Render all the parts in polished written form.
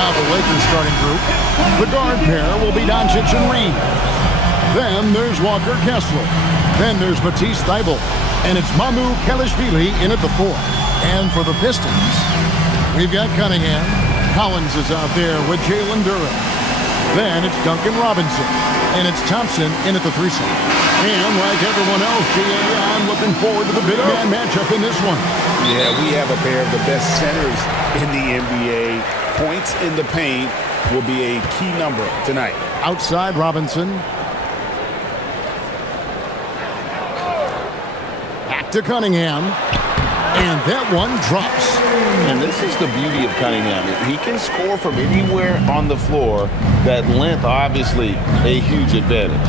Now the Lakers starting group. The guard pair will be Doncic and Reed. Then there's Walker Kessler. Then there's Matisse Thybulle. And it's Mamu Kelishvili in at the 4. And for the Pistons, we've got Cunningham. Collins is out there with Jalen Duren. Then it's Duncan Robinson. And it's Thompson in at the 3 slot. And like everyone else, I'm looking forward to the big man matchup in this one. Yeah, we have a pair of the best centers in the NBA. Points in the paint will be a key number tonight. Outside Robinson. Back to Cunningham. And that one drops. And this is the beauty of Cunningham. He can score from anywhere on the floor. That length, obviously, a huge advantage.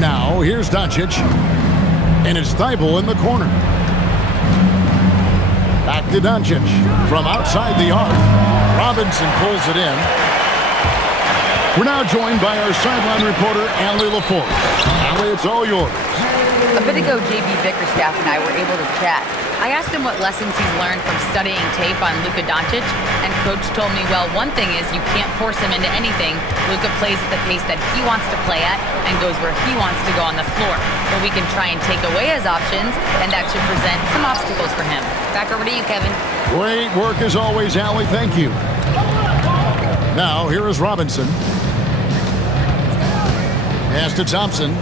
Now, here's Doncic. And it's Thybulle in the corner. Back to Doncic. From outside the arc. Robinson pulls it in. We're now joined by our sideline reporter, Allie LaForce. Allie, it's all yours. A bit ago, J.B. Bickerstaff and I were able to chat. I asked him what lessons he's learned from studying tape on Luka Doncic, and Coach told me, well, one thing is you can't force him into anything. Luka plays at the pace that he wants to play at and goes where he wants to go on the floor. But we can try and take away his options, and that should present some obstacles for him. Back over to you, Kevin. Great work as always, Allie. Thank you. Now, here is Robinson. Pass to Thompson.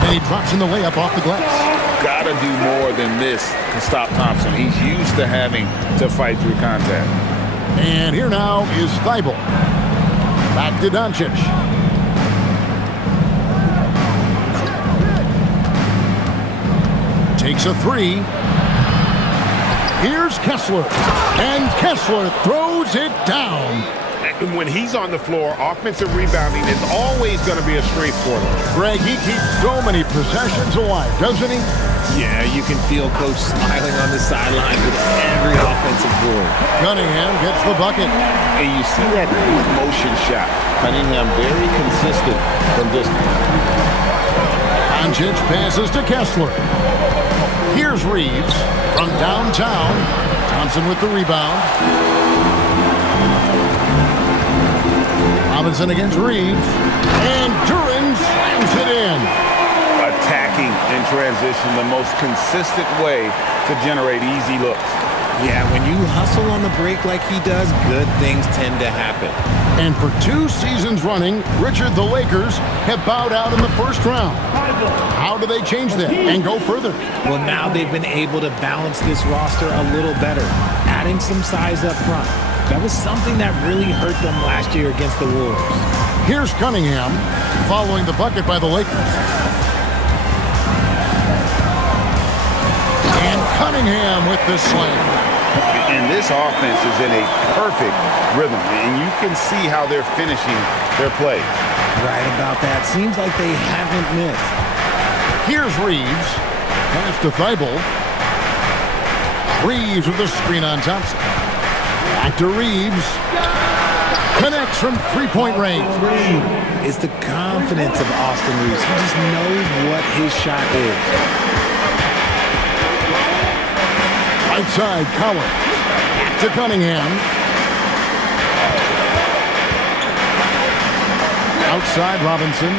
And he drops in the layup off the glass. Gotta do more than this to stop Thompson. He's used to having to fight through contact. And here now is Thybulle. Back to Doncic. Takes a 3. Here's Kessler. And Kessler throws it down. When he's on the floor, offensive rebounding is always going to be a strength for them. Greg, he keeps so many possessions alive, doesn't he? Yeah, you can feel Coach smiling on the sideline with every offensive board. Cunningham gets the bucket. And you see that motion shot. Cunningham very consistent from distance. Doncic passes to Kessler. Here's Reeves from downtown. Thompson with the rebound. Robinson against Reeves. And Duren slams it in. Attacking in transition, the most consistent way to generate easy looks. Yeah, when you hustle on the break like he does, good things tend to happen. And for 2 seasons running, Richard, the Lakers have bowed out in the first round. How do they change that and go further? Well, now they've been able to balance this roster a little better, adding some size up front. That was something that really hurt them last year against the Wolves. Here's Cunningham following the bucket by the Lakers. And Cunningham with the slam. And this offense is in a perfect rhythm, and you can see how they're finishing their plays. Right about that. Seems like they haven't missed. Here's Reeves. Pass to Thybulle. Reeves with the screen on Thompson. Back to Reeves. Connects from three-point range. It's the confidence of Austin Reeves. He just knows what his shot is. Right side, Collins. Back to Cunningham. Outside, Robinson.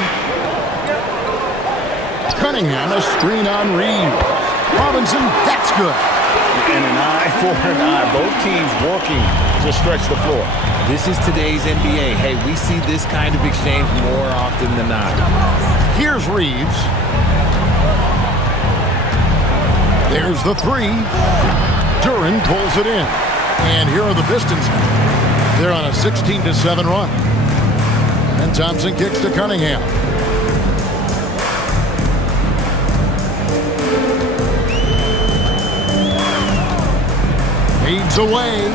Cunningham, a screen on Reeves. Robinson, that's good. And an eye for an eye. Both teams working to stretch the floor. This is today's NBA. Hey, we see this kind of exchange more often than not. Here's Reeves. There's the 3. Duren pulls it in. And here are the Pistons. They're on a 16-7 run. And Thompson kicks to Cunningham. Fades away.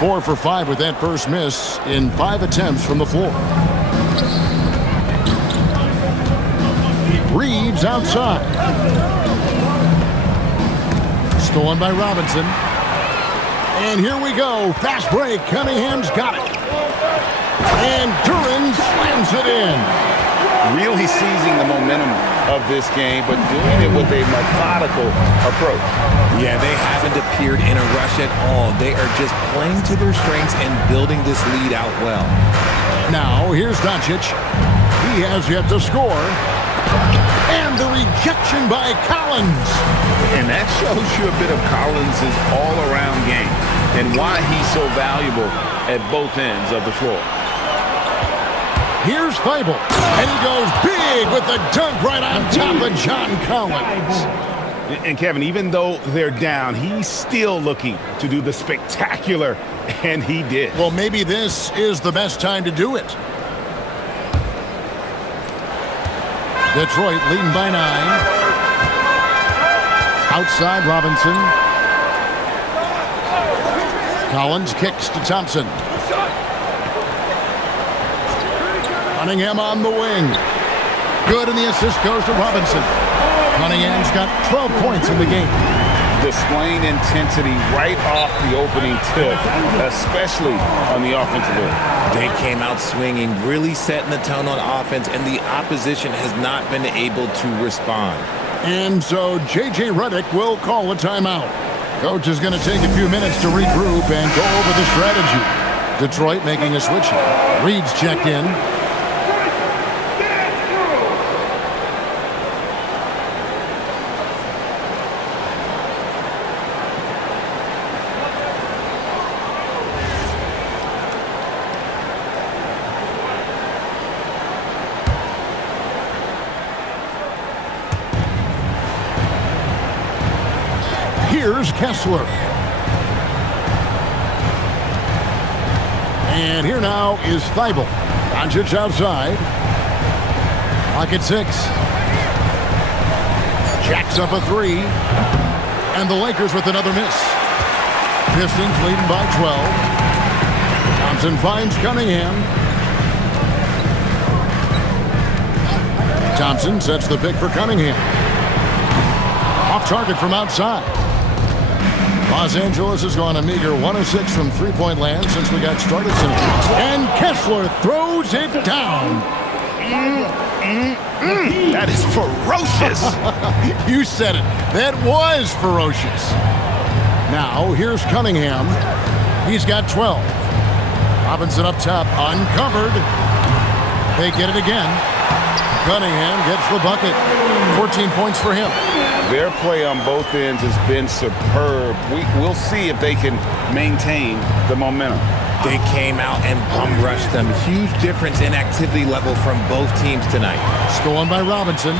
4 for 5 with that first miss in 5 attempts from the floor. Reeves outside. Stolen by Robinson. And here we go. Fast break. Cunningham's got it. And Duren slams it in. really seizing the momentum of this game, but doing it with a methodical approach. Yeah, they haven't appeared in a rush at all. They are just playing to their strengths and building this lead out well. Now, here's Doncic. He has yet to score. And the rejection by Collins. And that shows you a bit of Collins' all-around game and why he's so valuable at both ends of the floor. Here's Thibault, and he goes big with the dunk right on top of John Collins. And Kevin, even though they're down, he's still looking to do the spectacular, and he did. Well, maybe this is the best time to do it. Detroit leading by 9. Outside Robinson. Collins kicks to Thompson. Cunningham on the wing. Good, and the assist goes to Robinson. Cunningham's got 12 points in the game. Displaying intensity right off the opening tip, especially on the offensive end. They came out swinging, really setting the tone on offense, and the opposition has not been able to respond. And so J.J. Redick will call a timeout. Coach is going to take a few minutes to regroup and go over the strategy. Detroit making a switch. Reed's checked in. Here's Kessler. And here now is Thibault. Doncic outside. Clock at 6. Jacks up a 3. And the Lakers with another miss. Pistons leading by 12. Thompson finds Cunningham. Thompson sets the pick for Cunningham. Off target from outside. Los Angeles has gone a meager 1 of 6 from three-point land since we got started tonight. And Kessler throws it down. That is ferocious. You said it. That was ferocious. Now, here's Cunningham. He's got 12. Robinson up top, uncovered. They get it again. Cunningham gets the bucket. 14 points for him. Their play on both ends has been superb. We'll see if they can maintain the momentum. They came out and bum rushed them. Huge difference in activity level from both teams tonight. Stolen by Robinson.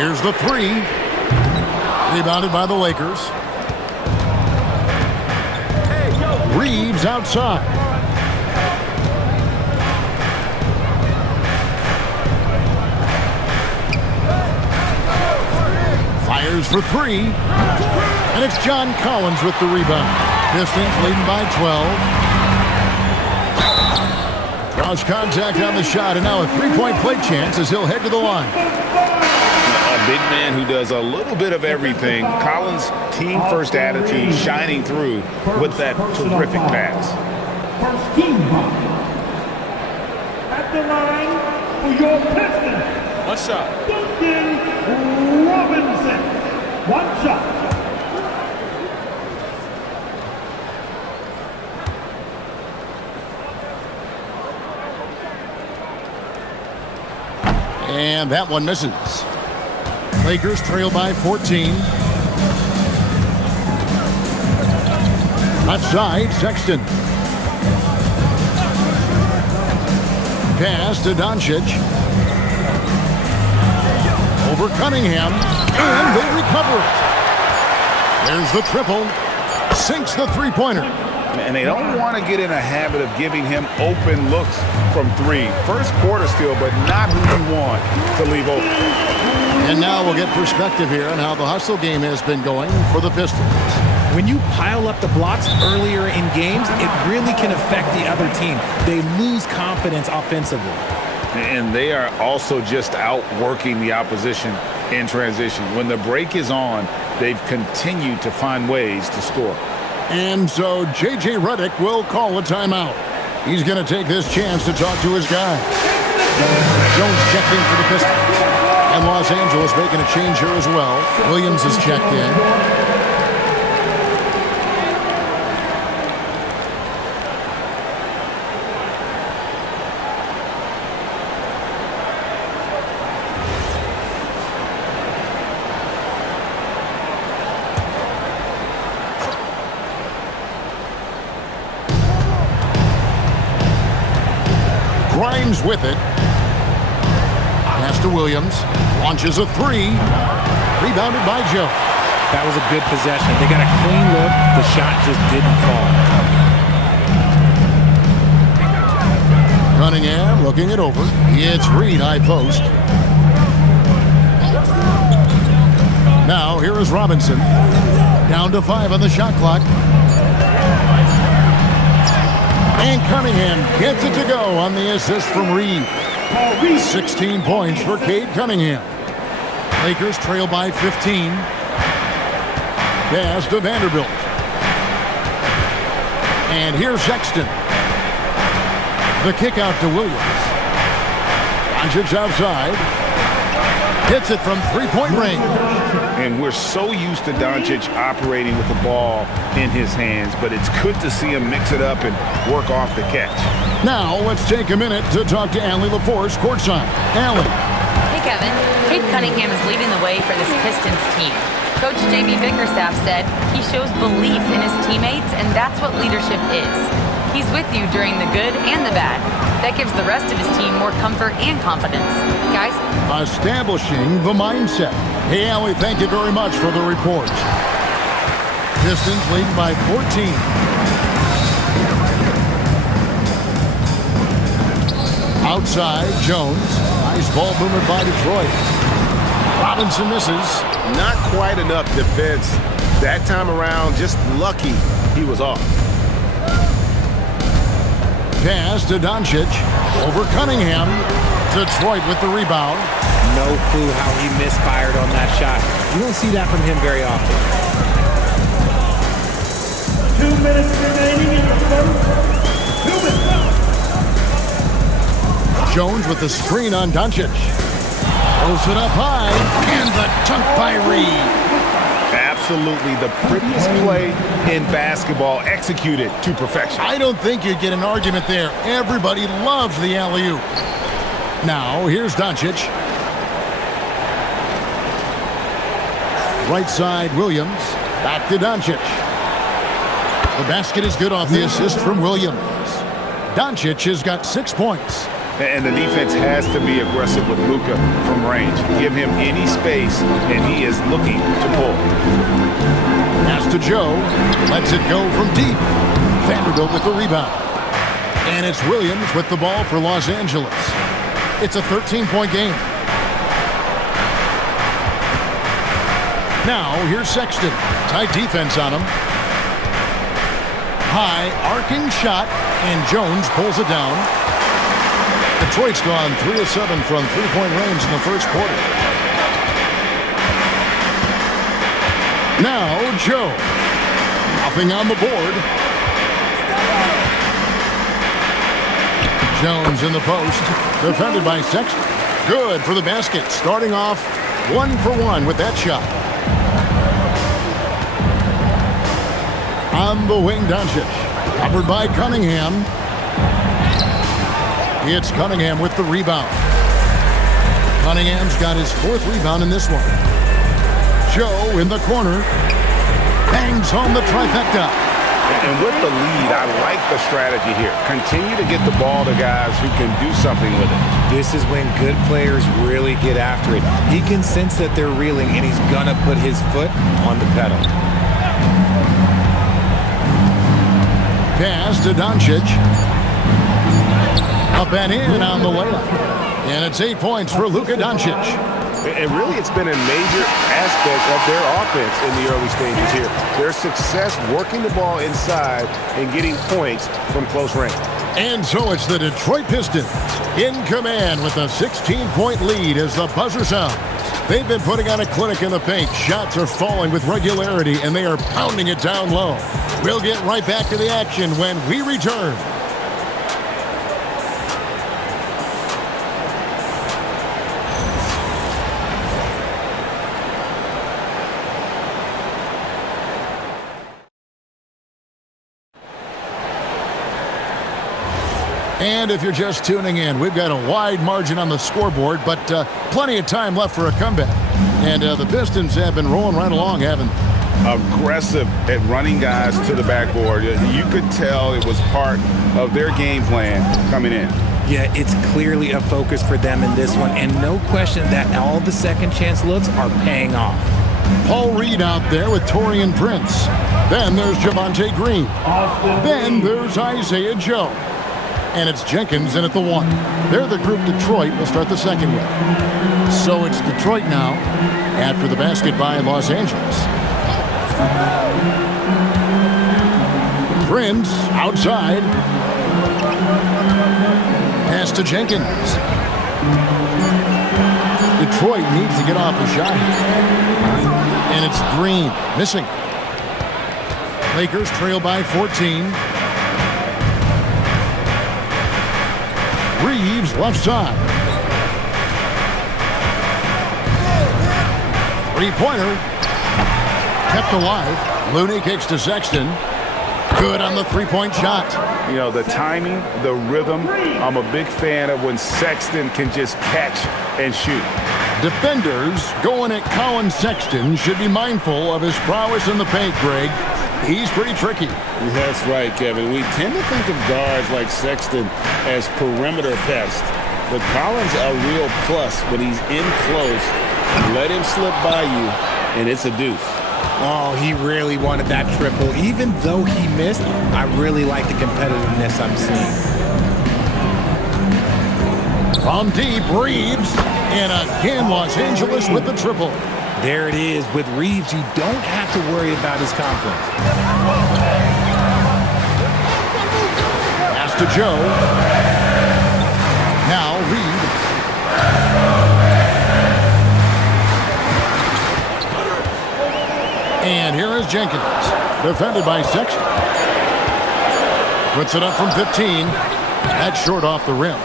Here's the 3. Rebounded by the Lakers. Reeves outside. Fires for 3. And it's John Collins with the rebound. Pistons leading by 12. Draws contact on the shot, and now a three-point play chance as he'll head to the line. A big man who does a little bit of everything. Collins' team-first attitude shining through with that terrific pass. First team foul. At the line for your Pistons. One shot. Duncan Robinson. One shot. And that one misses. Lakers trail by 14. Left side, Sexton. Pass to Doncic. Over Cunningham. And they recover it. There's the triple. Sinks the three-pointer. And they don't want to get in a habit of giving him open looks from 3. First quarter still, but not who you want to leave open. And now we'll get perspective here on how the hustle game has been going for the Pistons. When you pile up the blocks earlier in games, it really can affect the other team. They lose confidence offensively. And they are also just outworking the opposition in transition. When the break is on, they've continued to find ways to score. And so J.J. Redick will call a timeout. He's going to take this chance to talk to his guy. Jones checked in for the Pistons. And Los Angeles making a change here as well. Williams is checked in. Grimes with it. Pass to Williams. Launches a three. Rebounded by Joe. That was a good possession. They got a clean look. The shot just didn't fall. Cunningham looking it over. It's Reed, high post. Now here is Robinson. Down to 5 on the shot clock. And Cunningham gets it to go on the assist from Reed. 16 points for Cade Cunningham. Lakers trail by 15. Pass to Vanderbilt. And here's Sexton. The kick out to Williams. Doncic outside. Hits it from three-point range. And we're so used to Doncic operating with the ball in his hands, but it's good to see him mix it up and work off the catch. Now let's take a minute to talk to Allie LaForce courtside. Allie. Hey, Kevin. Cade Cunningham is leading the way for this Pistons team. Coach J.B. Bickerstaff said he shows belief in his teammates, and that's what leadership is. He's with you during the good and the bad. That gives the rest of his team more comfort and confidence. Guys? Establishing the mindset. Hey, Allie, thank you very much for the report. Pistons lead by 14. Outside, Jones. Nice ball movement by Detroit. Robinson misses. Not quite enough defense. That time around, just lucky he was off. Pass to Doncic. Over Cunningham. Detroit with the rebound. No clue how he misfired on that shot. You don't see that from him very often. 2 minutes remaining in the first. 2 minutes. Jones with the screen on Doncic. Throws it up high. And the dunk by Reed. Absolutely the prettiest play in basketball, executed to perfection. I don't think you'd get an argument there. Everybody loves the alley-oop. Now, here's Doncic. Right side, Williams. Back to Doncic. The basket is good off the assist from Williams. Doncic has got 6 points. And the defense has to be aggressive with Luka from range. Give him any space, and he is looking to pull. Pass to Joe. Lets it go from deep. Vanderbilt with the rebound. And it's Williams with the ball for Los Angeles. It's a 13-point game. Now, here's Sexton. Tight defense on him. High, arcing shot, and Jones pulls it down. Detroit's gone 3 of 7 from three-point range in the first quarter. Now, Joe. Nothing on the board. Jones in the post. Defended by Sexton. Good for the basket. Starting off 1 for 1 with that shot. On the wing, Doncic. Covered by Cunningham. It's Cunningham with the rebound. Cunningham's got his 4th rebound in this one. Joe in the corner. Bangs home the trifecta. And with the lead, I like the strategy here. Continue to get the ball to guys who can do something with it. This is when good players really get after it. He can sense that they're reeling, and he's going to put his foot on the pedal. Pass to Doncic. Up and in on the layup. And it's 8 points for Luka Doncic. And really, it's been a major aspect of their offense in the early stages here. Their success working the ball inside and getting points from close range. And so it's the Detroit Pistons in command with a 16-point lead as the buzzer sounds. They've been putting on a clinic in the paint. Shots are falling with regularity, and they are pounding it down low. We'll get right back to the action when we return. And if you're just tuning in, we've got a wide margin on the scoreboard, but plenty of time left for a comeback. And the Pistons have been rolling right along, haven't they? Aggressive at running guys to the backboard. You could tell it was part of their game plan coming in. Yeah, it's clearly a focus for them in this one, and no question that all the second chance looks are paying off. Paul Reed out there with Taurean Prince. Then there's Javonte Green. Then there's Isaiah Joe. And it's Jenkins in at the 1. They're the group Detroit will start the second with. So it's Detroit now after the basket by Los Angeles. Prince outside. Pass to Jenkins. Detroit needs to get off a shot. And it's Green missing. Lakers trail by 14. Reeves left side. Three-pointer. Kept alive. Looney kicks to Sexton. Good on the three-point shot. You know, the timing, the rhythm, I'm a big fan of when Sexton can just catch and shoot. Defenders going at Colin Sexton should be mindful of his prowess in the paint, Greg. He's pretty tricky. That's right, Kevin. We tend to think of guards like Sexton as perimeter pests, but Collins a real plus when he's in close. Let him slip by you, and it's a deuce. Oh, he really wanted that triple. Even though he missed, I really like the competitiveness I'm seeing. From deep, Reeves, and again Los Angeles with the triple. There it is. With Reeves, you don't have to worry about his confidence. Pass to Joe. Now Reed. And here is Jenkins, defended by Sexton. Puts it up from 15. That's short off the rim.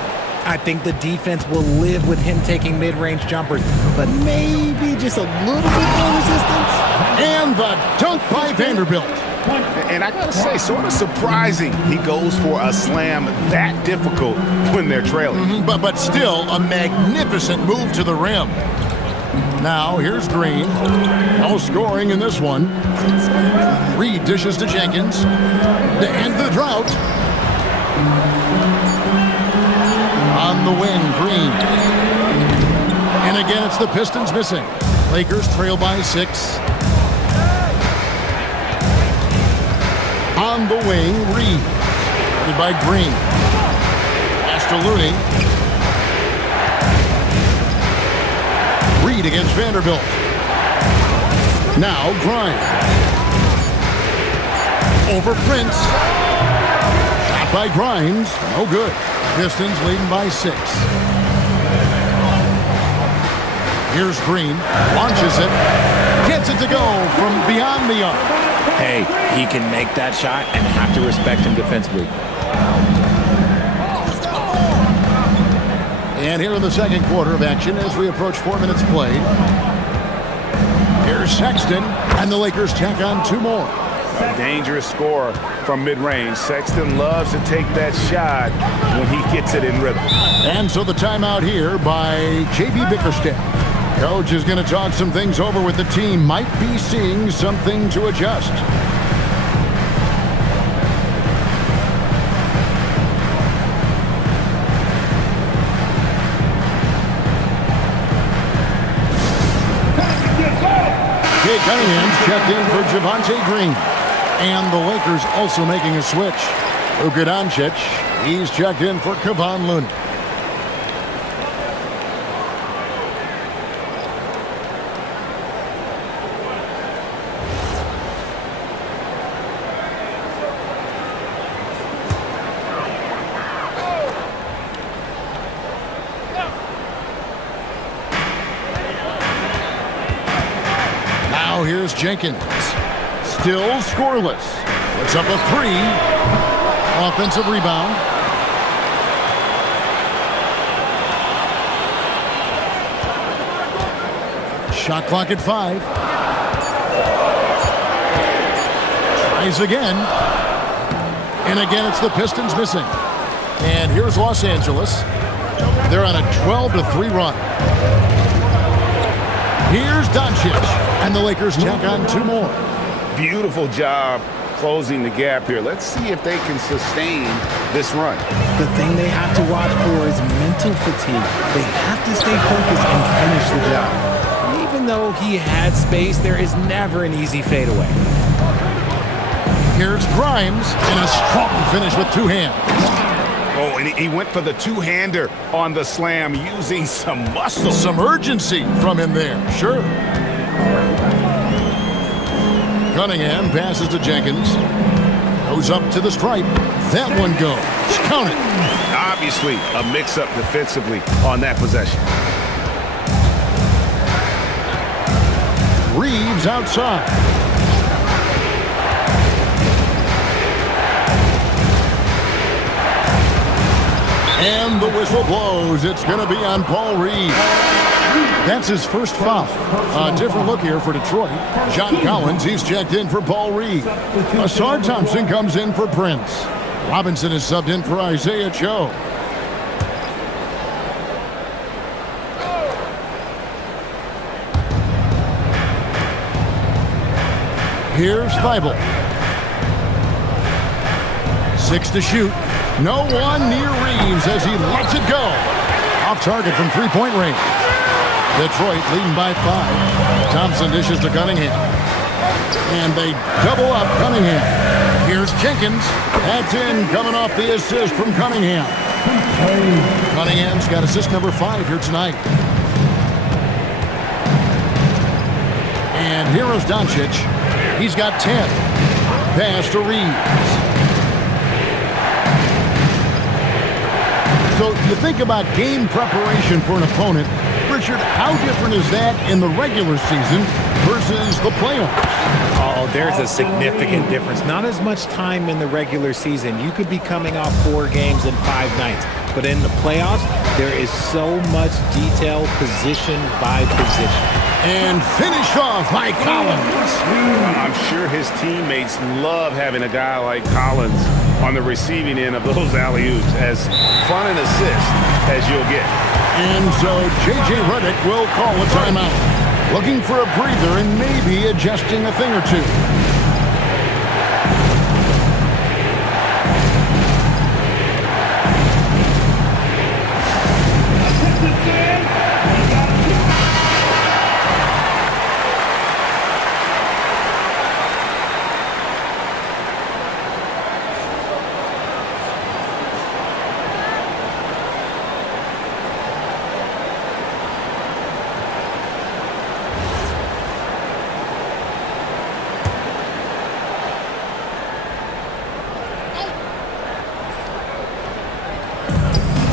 I think the defense will live with him taking mid-range jumpers, but maybe just a little bit more resistance. And the dunk by Vanderbilt. And I gotta say, sort of surprising he goes for a slam that difficult when they're trailing. But still a magnificent move to the rim. Now here's Green. No scoring in this one. Reed dishes to Jenkins to end the drought. On the wing, Green. And again, it's the Pistons missing. Lakers trail by 6. On the wing, Reed. Guarded by Green. Pass to Looney. Reed against Vanderbilt. Now Grimes. Over Prince. Shot by Grimes. No good. Pistons leading by 6. Here's Green. Launches it. Gets it to go from beyond the arc. Hey, he can make that shot and have to respect him defensively. And here in the second quarter of action as we approach 4 minutes played. Here's Sexton, and the Lakers tack on 2 more. A dangerous scorer from mid-range. Sexton loves to take that shot when he gets it in rhythm. And so the timeout here by J.B. Bickerstaff. Coach is going to talk some things over with the team. Might be seeing something to adjust. Jay Cunningham's checked in for Javonte Green. And the Lakers also making a switch. Luka Doncic, he's checked in for Kevon Looney. Now here's Jenkins. Still scoreless. Puts up a 3. Offensive rebound. Shot clock at 5. Tries again. And again, it's the Pistons missing. And here's Los Angeles. They're on a 12-3 run. Here's Doncic, and the Lakers tack on 2 more. Beautiful job closing the gap here. Let's see if they can sustain this run. The thing they have to watch for is mental fatigue. They have to stay focused and finish the job. Even though he had space, there is never an easy fadeaway. Here's Grimes, and a strong finish with 2 hands. Oh, and he went for the two-hander on the slam using some muscle. Some urgency from him there, sure. Cunningham passes to Jenkins. Goes up to the stripe. That one goes. Count it. Obviously, a mix-up defensively on that possession. Reeves outside. And the whistle blows. It's going to be on Paul Reeves. That's his first foul. A different look here for Detroit. John Collins, he's checked in for Paul Reeves. Asar Thompson comes in for Prince. Robinson is subbed in for Isaiah Joe. Here's Thibault. 6 to shoot. No one near Reeves as he lets it go. Off target from three-point range. Detroit leading by 5. Thompson dishes to Cunningham. And they double up Cunningham. Here's Jenkins. That's in, coming off the assist from Cunningham. Cunningham's got assist number 5 here tonight. And here is Doncic. He's got 10. Pass to Reeves. So you think about game preparation for an opponent. Richard, how different is that in the regular season versus the playoffs? Oh, there's a significant difference. Not as much time in the regular season. You could be coming off 4 games in 5 nights. But in the playoffs, there is so much detail position by position. And finished off by Collins. I'm sure his teammates love having a guy like Collins on the receiving end of those alley-oops. As fun an assist as you'll get. And so J.J. Redick will call a timeout. Looking for a breather and maybe adjusting a thing or two.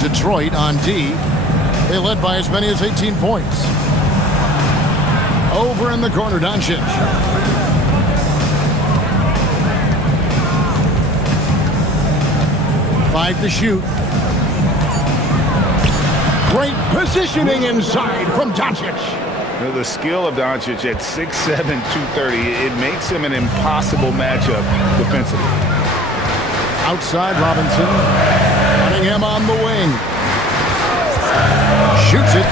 Detroit on D. They led by as many as 18 points. Over in the corner, Doncic. Five to shoot. Great positioning inside from Doncic. The skill of Doncic at 6'7", 230, it makes him an impossible matchup defensively. Outside Robinson. Cunningham on the wing. Shoots it.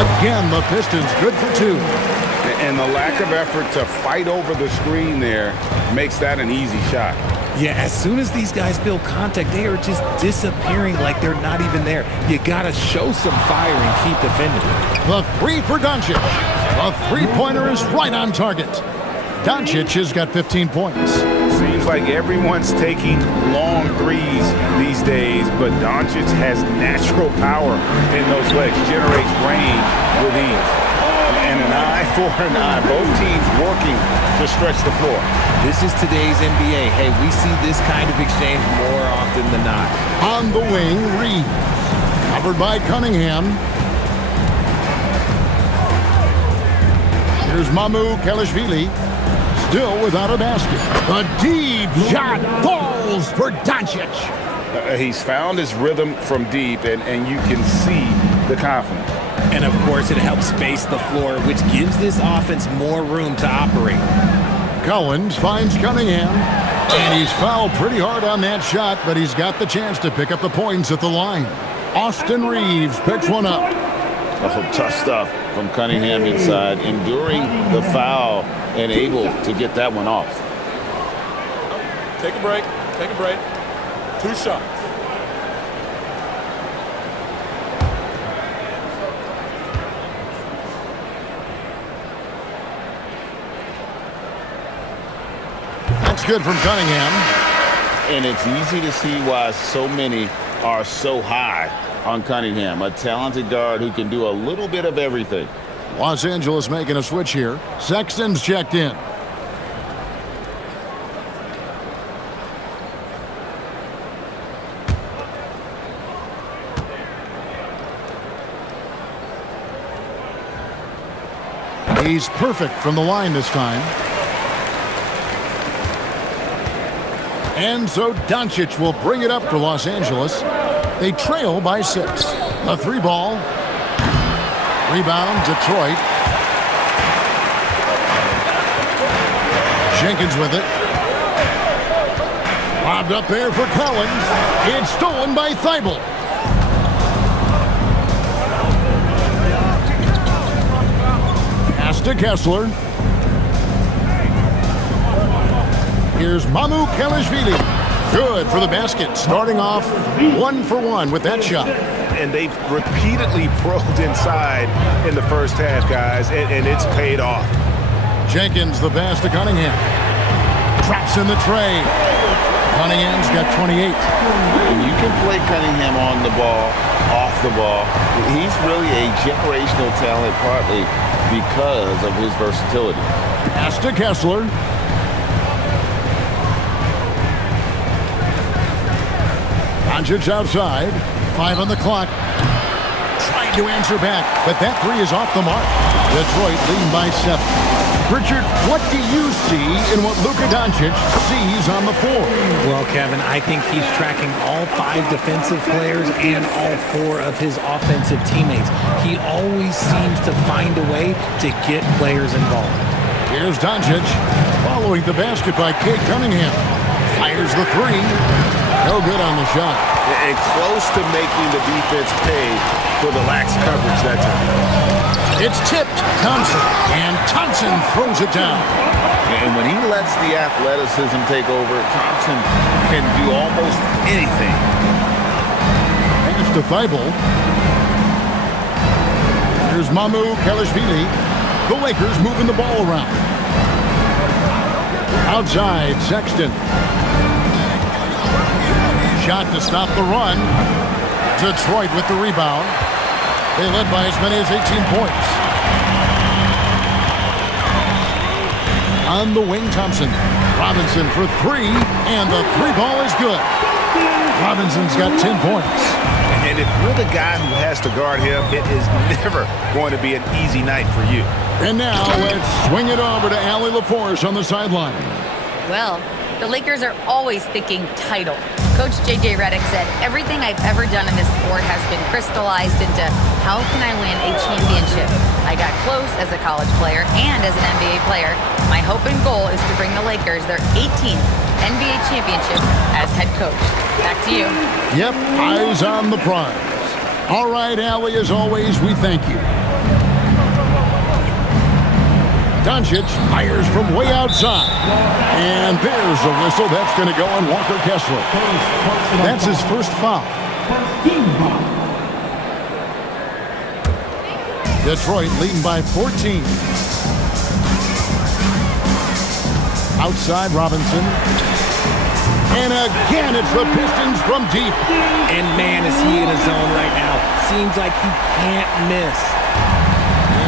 Again, the Pistons good for 2. And the lack of effort to fight over the screen there makes that an easy shot. Yeah, as soon as these guys feel contact, they are just disappearing like they're not even there. You got to show some fire and keep defending. The 3 for Doncic. The three-pointer is right on target. Doncic has got 15 points. Seems like everyone's taking long threes these days, but Doncic has natural power in those legs, generates range with ease. And an eye for an eye. Both teams working to stretch the floor. This is today's NBA. Hey, we see this kind of exchange more often than not. On the wing, Reeves. Covered by Cunningham. Here's Mamu Kelishvili. Still without a basket. A deep shot falls for Doncic. He's found his rhythm from deep, and you can see the confidence. And, of course, it helps space the floor, which gives this offense more room to operate. Collins finds Cunningham. And he's fouled pretty hard on that shot, but he's got the chance to pick up the points at the line. Austin Reeves picks one up. Oh, tough stuff from Cunningham inside, enduring the foul and able to get that one off. Take a break. Take a break. 2 shots. That's good from Cunningham. And it's easy to see why so many are so high on Cunningham, a talented guard who can do a little bit of everything. Los Angeles making a switch here. Sexton's checked in. He's perfect from the line this time. And so Doncic will bring it up for Los Angeles. They trail by 6. A 3-ball. Rebound, Detroit. Jenkins with it. Lobbed up there for Collins. It's stolen by Thibault. Pass to Kessler. Here's Mamu Kelishvili. Good for the basket. Starting off 1 for 1 with that shot. And they've repeatedly probed inside in the first half, guys, and it's paid off. Jenkins, the pass to Cunningham. Traps in the tray. Cunningham's got 28. And you can play Cunningham on the ball, off the ball. He's really a generational talent, partly because of his versatility. Pass to Kessler. Doncic outside. 5 on the clock. Trying to answer back, but that 3 is off the mark. Detroit leading by 7. Richard, what do you see in what Luka Doncic sees on the floor? Well, Kevin, I think he's tracking all 5 defensive players and all 4 of his offensive teammates. He always seems to find a way to get players involved. Here's Doncic following the basket by Cade Cunningham. Fires the 3. No good on the shot. And close to making the defense pay for the lax coverage that time. It's tipped. Thompson. And Thompson throws it down. And when he lets the athleticism take over, Thompson can do almost anything. Pass to Thibault. Here's Mamu Kelishvili. The Lakers moving the ball around. Outside, Sexton. Shot to stop the run. Detroit with the rebound. They led by as many as 18 points. On the wing, Thompson. Robinson for 3, and the 3-ball is good. Robinson's got 10 points. And if you're the guy who has to guard him, it is never going to be an easy night for you. And now let's swing it over to Allie LaForce on the sideline. Well, the Lakers are always thinking title. Coach J.J. Redick said, everything I've ever done in this sport has been crystallized into how can I win a championship? I got close as a college player and as an NBA player. My hope and goal is to bring the Lakers their 18th NBA championship as head coach. Back to you. Yep, eyes on the prize. All right, Allie, as always, we thank you. Doncic fires from way outside. And there's a whistle. That's going to go on Walker Kessler. That's his first foul. Detroit leading by 14. Outside, Robinson. And again, it's the Pistons from deep. And man, is he in his zone right now. Seems like he can't miss.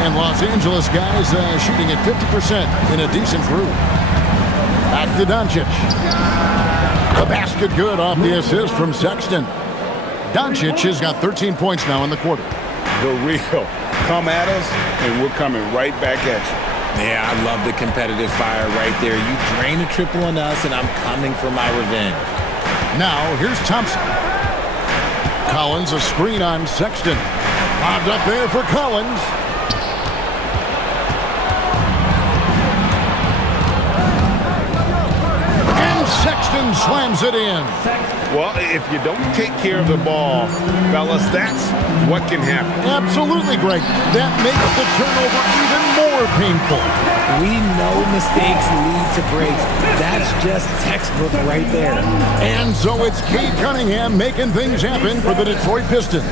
And Los Angeles guys shooting at 50% in a decent groove. Back to Doncic. The basket good off the assist from Sexton. Doncic has got 13 points now in the quarter. The real. Come at us, and we're coming right back at you. Yeah, I love the competitive fire right there. You drain a triple on us, and I'm coming for my revenge. Now, here's Thompson. Collins, a screen on Sexton. Lobbed up there for Collins. and slams it in. Well, if you don't take care of the ball, fellas, that's what can happen. Absolutely, Greg. That makes the turnover even more painful. We know mistakes lead to breaks. That's just textbook right there. And so it's Cade Cunningham making things happen for the Detroit Pistons.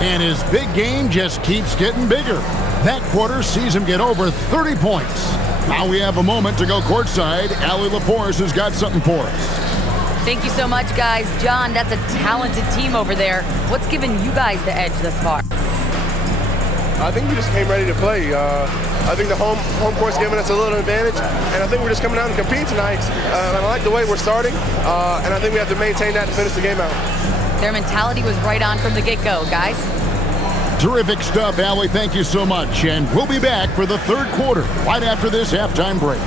And his big game just keeps getting bigger. That quarter sees him get over 30 points. Now we have a moment to go courtside. Allie LaForce has got something for us. Thank you so much, guys. John, that's a talented team over there. What's given you guys the edge thus far? I think we just came ready to play. I think the home court's giving us a little advantage, and I think we're just coming out and compete tonight. And I like the way we're starting, and I think we have to maintain that to finish the game out. Their mentality was right on from the get-go, guys. Terrific stuff, Allie. Thank you so much. And we'll be back for the third quarter right after this halftime break.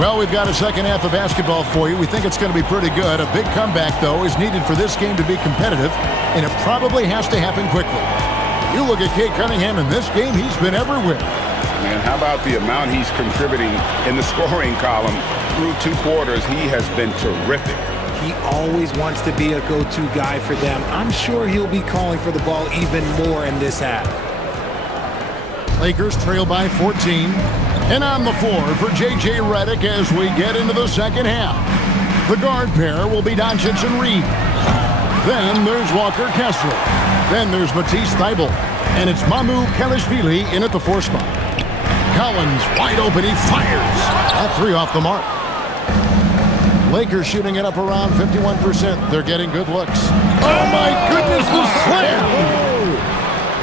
Well, we've got a second half of basketball for you. We think it's going to be pretty good. A big comeback, though, is needed for this game to be competitive, and it probably has to happen quickly. You look at Cade Cunningham in this game, he's been everywhere. Man, how about the amount he's contributing in the scoring column through 2 quarters? He has been terrific. He always wants to be a go-to guy for them. I'm sure he'll be calling for the ball even more in this half. Lakers trail by 14. And on the floor for J.J. Redick as we get into the second half. The guard pair will be Doncic and Reed. Then there's Walker Kessler. Then there's Matisse Thybulle. And it's Mamu Kelishvili in at the 4 spot. Collins wide open. He fires. That 3 off the mark. Lakers shooting it up around 51%. They're getting good looks. Oh, my goodness, the slam!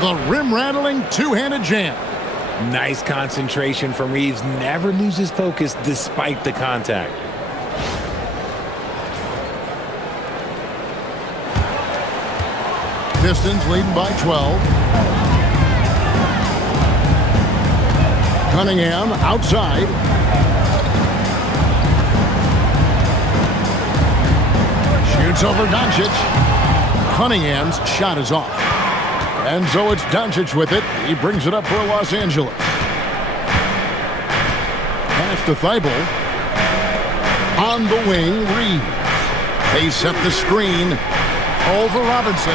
The rim-rattling two-handed jam. Nice concentration from Reeves. Never loses focus despite the contact. Pistons leading by 12. Cunningham outside. Shoots over Doncic. Cunningham's shot is off. And so it's Doncic with it. He brings it up for Los Angeles. Pass to Thybulle. On the wing, Reed. They set the screen over Robinson.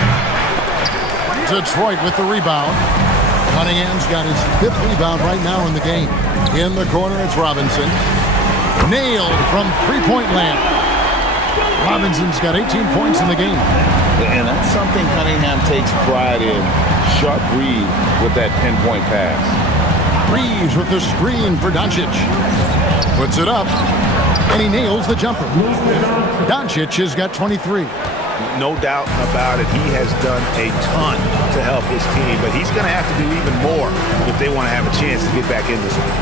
Detroit with the rebound. Cunningham's got his 5th rebound right now in the game. In the corner, it's Robinson. Nailed from three-point land. Robinson's got 18 points in the game. And that's something Cunningham takes pride in. Sharp read with that pinpoint pass. Reeves with the screen for Doncic. Puts it up, and he nails the jumper. Doncic has got 23. No doubt about it. He has done a ton to help his team, but he's going to have to do even more if they want to have a chance to get back in this one.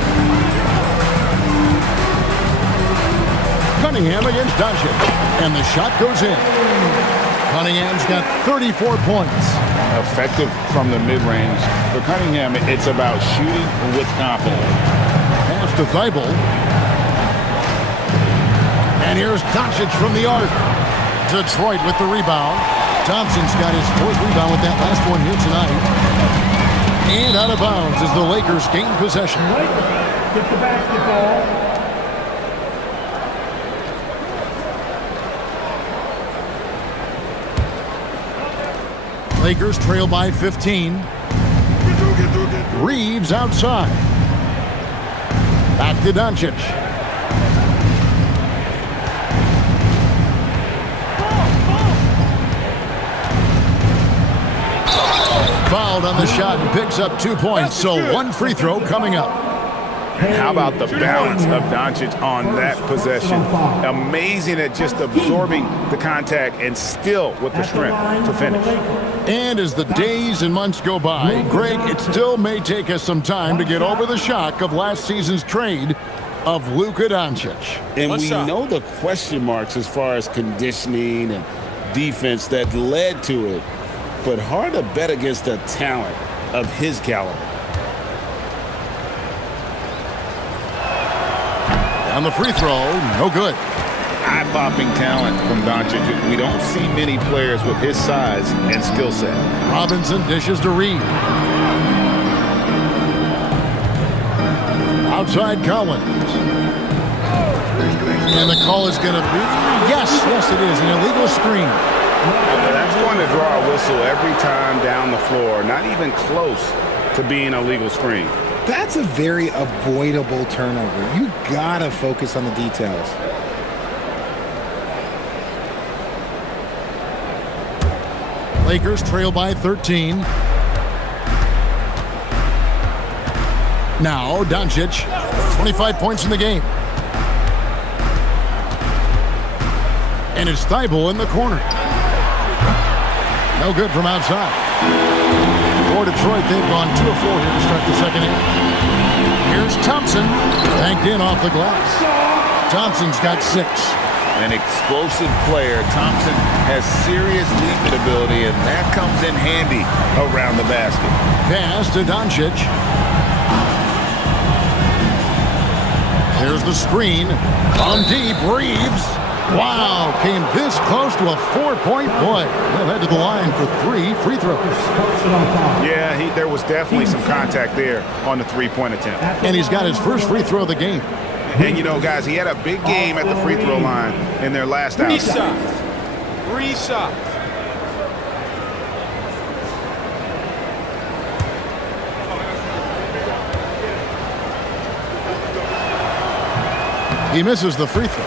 Cunningham against Doncic, and the shot goes in. Cunningham's got 34 points. Effective from the mid-range. For Cunningham, it's about shooting with confidence. Pass to Thybulle. And here's Doncic from the arc. Detroit with the rebound. Thompson's got his 4th rebound with that last one here tonight. And out of bounds as the Lakers gain possession. Get the basketball. Lakers trail by 15. Reeves outside. Back to Doncic. Fouled on the shot and picks up 2 points, so 1 free throw coming up. And how about the balance of Doncic on that possession? Amazing at just absorbing the contact and still with the strength to finish. And as the days and months go by, Greg, it still may take us some time to get over the shock of last season's trade of Luka Doncic. And we know the question marks as far as conditioning and defense that led to it, but hard to bet against a talent of his caliber. On the free throw, no good. Eye-popping talent from Doncic. We don't see many players with his size and skill set. Robinson dishes to Reed. Outside Collins. And the call is going to be, yes, it is, an illegal screen. That's going to draw a whistle every time down the floor. Not even close to being a legal screen. That's a very avoidable turnover. You gotta focus on the details. Lakers trail by 13. Now Doncic, 25 points in the game. And it's Thibault in the corner. No good from outside. For Detroit, they've gone 2 of 4 here to start the second half. Here's Thompson, banked in off the glass. Thompson's got 6. An explosive player. Thompson has serious leaping ability, and that comes in handy around the basket. Pass to Doncic. Here's the screen. On deep, Reeves. Wow, came this close to a 4-point play. They'll head to the line for 3 free throws. Yeah, there was definitely some contact there on the 3-point attempt. And he's got his first free throw of the game. And, you know, guys, he had a big game at the free throw line in their last outing. 3 shots. 3 shots. He misses the free throw.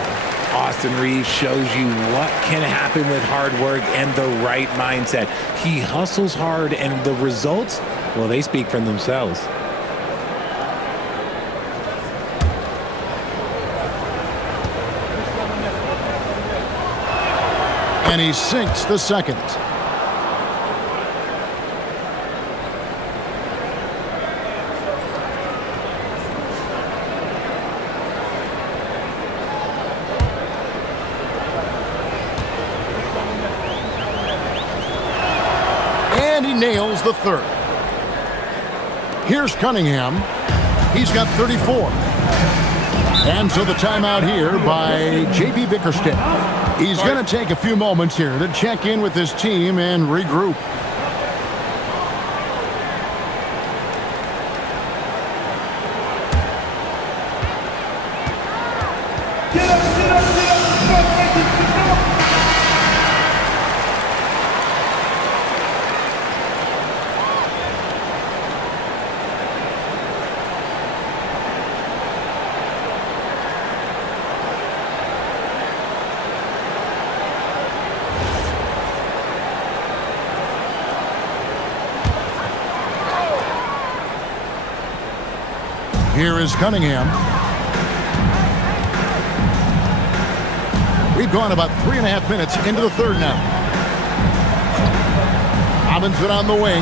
Austin Reeves shows you what can happen with hard work and the right mindset. He hustles hard, and the results, well, they speak for themselves. And he sinks the second. And he nails the third. Here's Cunningham. He's got 34. And so the timeout here by J.B. Bickerstaff. He's going to take a few moments here to check in with his team and regroup. Get up, get up, get up. Here is Cunningham. We've gone about 3.5 minutes into the third now. Robinson on the wing.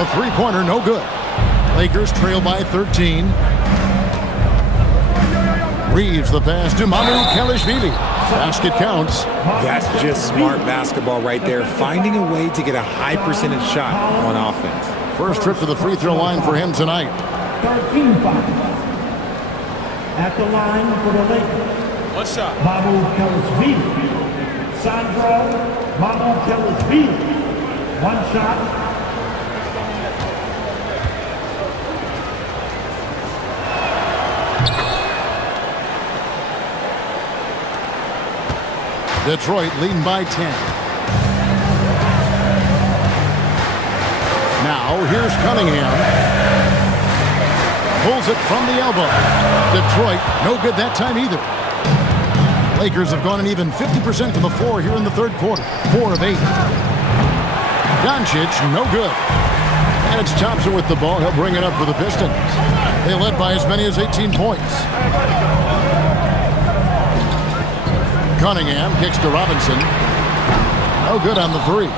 A three-pointer, no good. Lakers trail by 13. Reeves the pass to Mamu Kelishvili. Basket counts. That's just smart basketball right there, finding a way to get a high percentage shot on offense. First trip to the free throw line for him tonight. 13 fouls. At the line for the Lakers. 1 shot. Mamu Kelishvili. Sandro Mamu Kelishvili. 1 shot. Detroit leading by 10. Now here's Cunningham. Pulls it from the elbow. Detroit, no good that time either. Lakers have gone an even 50% from the floor here in the third quarter. 4 of 8. Doncic, no good. And it's Thompson with the ball. He'll bring it up for the Pistons. They led by as many as 18 points. Cunningham kicks to Robinson. No good on the three.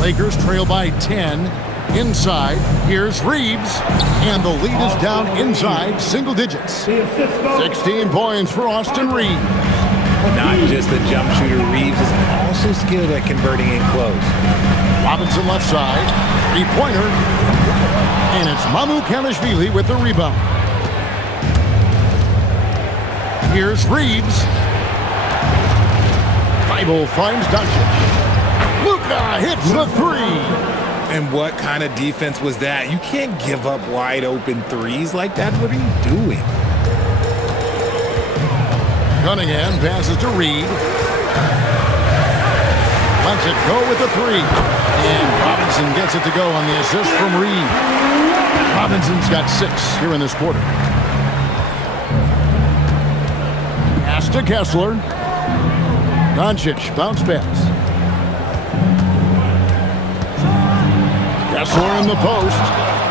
Lakers trail by 10. Inside, here's Reeves. And the lead is down inside single digits. 16 points for Austin Reeves. Not just a jump shooter, Reeves is also skilled at converting in close. Robinson left side. Three-pointer. And it's Mamu Kelishvili with the rebound. Here's Reeves. Thibault finds Doncic. Luka hits the three. And what kind of defense was that? You can't give up wide open threes like that. What are you doing? Cunningham passes to Reed. Lets it go with the three. And Robinson gets it to go on the assist from Reed. Robinson's got 6 here in this quarter. Pass to Kessler. Doncic, bounce pass. Kessler in the post.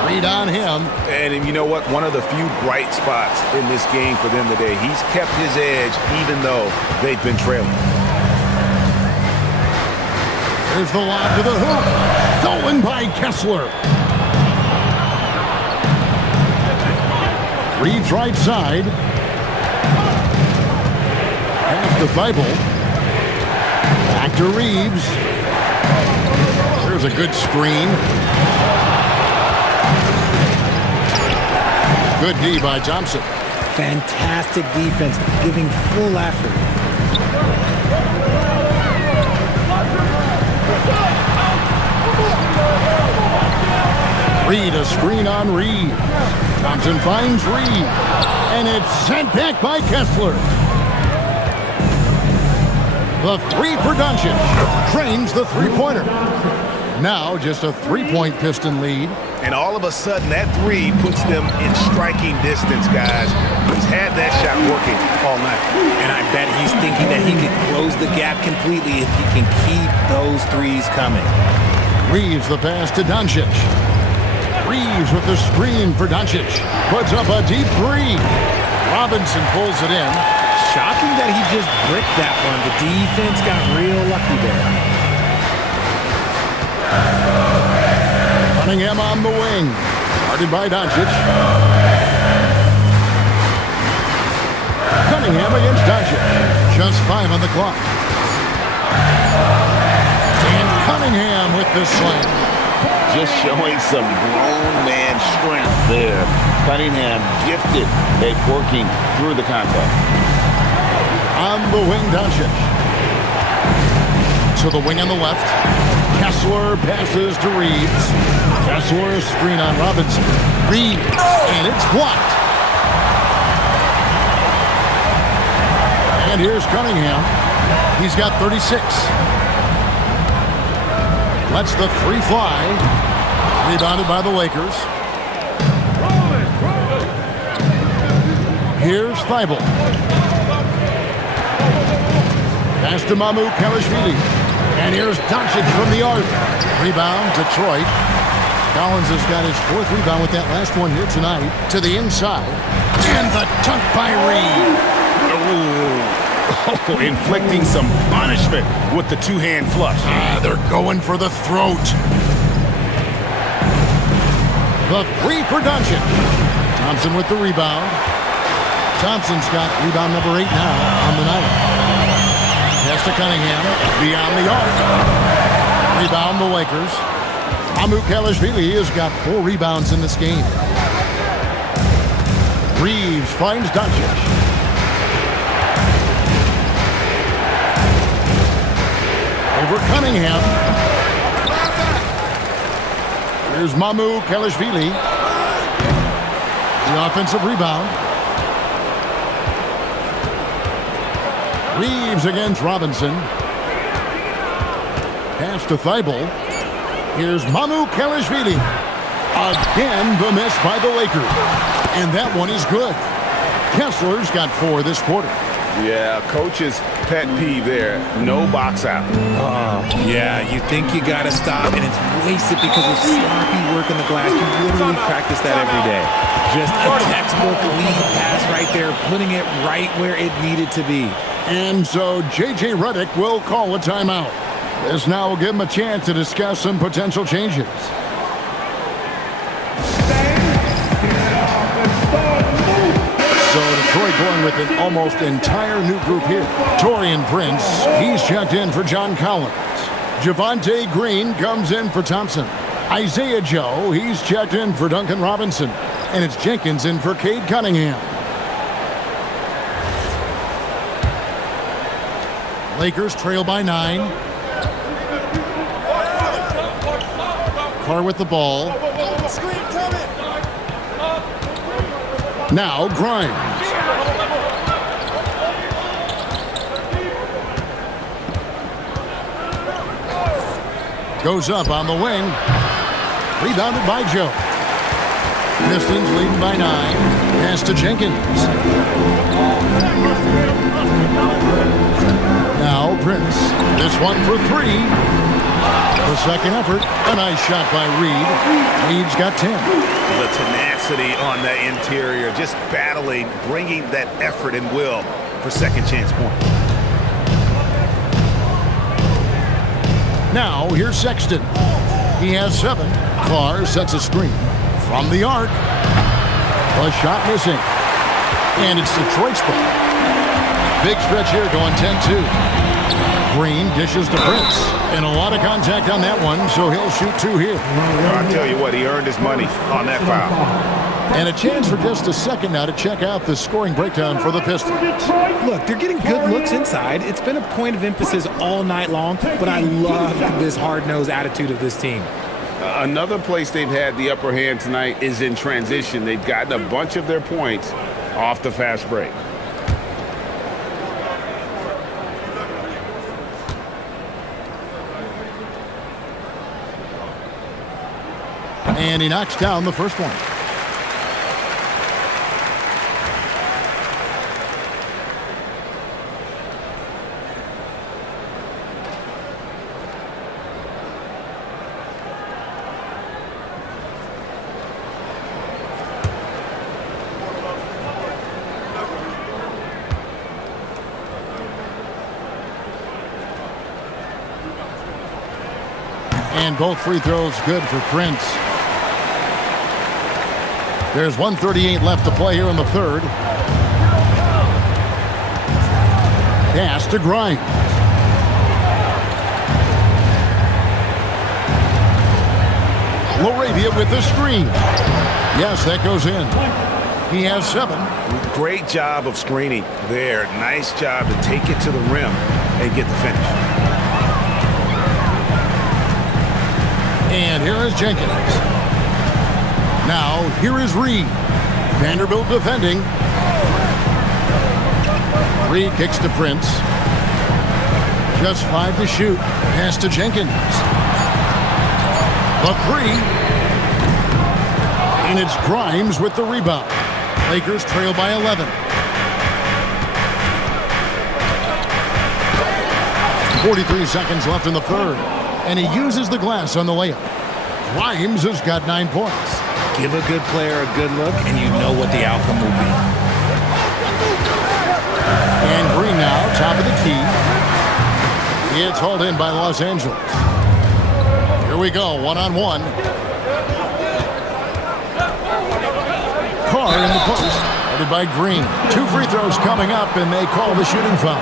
Reed on him. And you know what? One of the few bright spots in this game for them today. He's kept his edge even though they've been trailing. There's the lob to the hoop. Stolen by Kessler. Reeves right side. Pass to Thibault. Back to Reeves. There's a good screen. Good D by Thompson. Fantastic defense, giving full effort. Reed, a screen on Reed. Thompson finds Reed. And it's sent back by Kessler. The three for Doncic. Drains the three-pointer. Now just a 3-point Piston lead. And all of a sudden, that three puts them in striking distance, guys. He's had that shot working all night. And I bet he's thinking that he can close the gap completely if he can keep those threes coming. Reeves the pass to Doncic. Reeves with the screen for Doncic. Puts up a deep three. Robinson pulls it in. Shocking that he just bricked that one. The defense got real lucky there. Cunningham on the wing. Guarded by Doncic. Cunningham against Doncic. Just 5 on the clock. And Cunningham with the slam. Just showing some grown man strength there. Cunningham gifted at working through the contact. On the wing, Doncic. To the wing on the left. Kessler passes to Reeves. Kessler screen on Robinson. Reeves, and it's blocked. And here's Cunningham. He's got 36. Lets the three fly. Rebounded by the Lakers. Here's Thibault. Pass to Mamu Kelishvili. And here's Doncic from the arc. Rebound, Detroit. Collins has got his 4th rebound with that last one here tonight. To the inside. And the dunk by Reed. Oh, inflicting some punishment with the two-hand flush. They're going for the throat. The three for Doncic. Thompson with the rebound. Thompson's got rebound number 8 now on the night. Pass to Cunningham. Beyond the arc. Rebound the Lakers. Mamu Kelishvili has got 4 rebounds in this game. Reeves finds Doncic. Over Cunningham. Here's Mamu Kelishvili. The offensive rebound. Reeves against Robinson. Pass to Thibault. Here's Mamu Kelishvili. Again, the miss by the Lakers. And that one is good. Kessler's got 4 this quarter. Yeah, coach's pet peeve there. No box out. Oh, yeah, you think you got to stop, and it's wasted because of sloppy work on the glass. You literally practice that every day. Just a textbook lead pass right there, putting it right where it needed to be. And so J.J. Redick will call a timeout. This now will give him a chance to discuss some potential changes. So Detroit going with an almost entire new group here. Taurean Prince, he's checked in for John Collins. Javonte Green comes in for Thompson. Isaiah Joe, he's checked in for Duncan Robinson. And it's Jenkins in for Cade Cunningham. Lakers trail by 9. Carr with the ball. Now Grimes. Goes up on the wing. Rebounded by Joe. Pistons leading by 9. Pass to Jenkins. Now Prince. This one for 3. The second effort. A nice shot by Reed. Reed's got 10. The tenacity on the interior, just battling, bringing that effort and will for second chance point. Now here's Sexton. He has 7. Carr sets a screen from the arc. A shot missing. And it's Detroit's ball. Big stretch here going 10-2. Green dishes to Prince. And a lot of contact on that one, so he'll shoot 2 here. I'll tell you what, he earned his money on that foul. And a chance for just a second now to check out the scoring breakdown for the Pistons. Look, they're getting good looks inside. It's been a point of emphasis all night long, but I love this hard-nosed attitude of this team. Another place they've had the upper hand tonight is in transition. They've gotten a bunch of their points off the fast break. And he knocks down the first one. And both free throws good for Prince. There's 1:38 left to play here in the third. Pass to Grimes. Laravia with the screen. Yes, that goes in. He has 7. Great job of screening there. Nice job to take it to the rim and get the finish. And here is Jenkins. Now, here is Reed. Vanderbilt defending. Reed kicks to Prince. Just 5 to shoot. Pass to Jenkins. The 3. And it's Grimes with the rebound. Lakers trail by 11. 43 seconds left in the third. And he uses the glass on the layup. Grimes has got 9 points. Give a good player a good look, and you know what the outcome will be. And Green now, top of the key. It's hauled in by Los Angeles. Here we go, one-on-one. Carr in the post, headed by Green. 2 free throws coming up, and they call the shooting foul.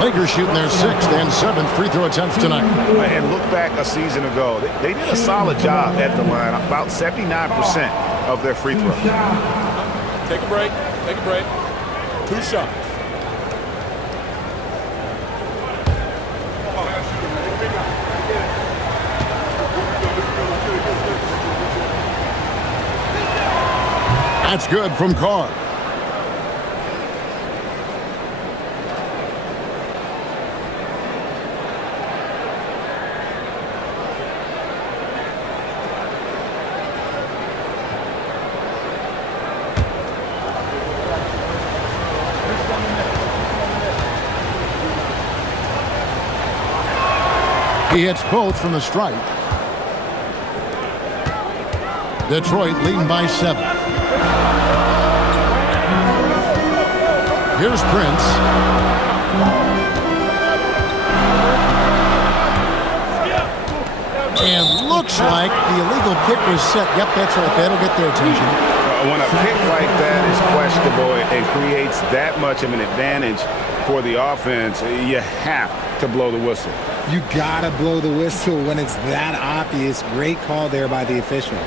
Lakers shooting their 6th and 7th free throw attempts tonight. And look back a season ago. They did a solid job at the line, about 79% of their free throws. Take a break. Take a break. 2 shots. That's good from Carr. He hits both from the stripe. Detroit leading by 7. Here's Prince. And looks like the illegal kick was set. Yep, that's right. That'll get their attention. When a pick like that is questionable and creates that much of an advantage for the offense, you have to blow the whistle. You gotta blow the whistle when it's that obvious. Great call there by the official.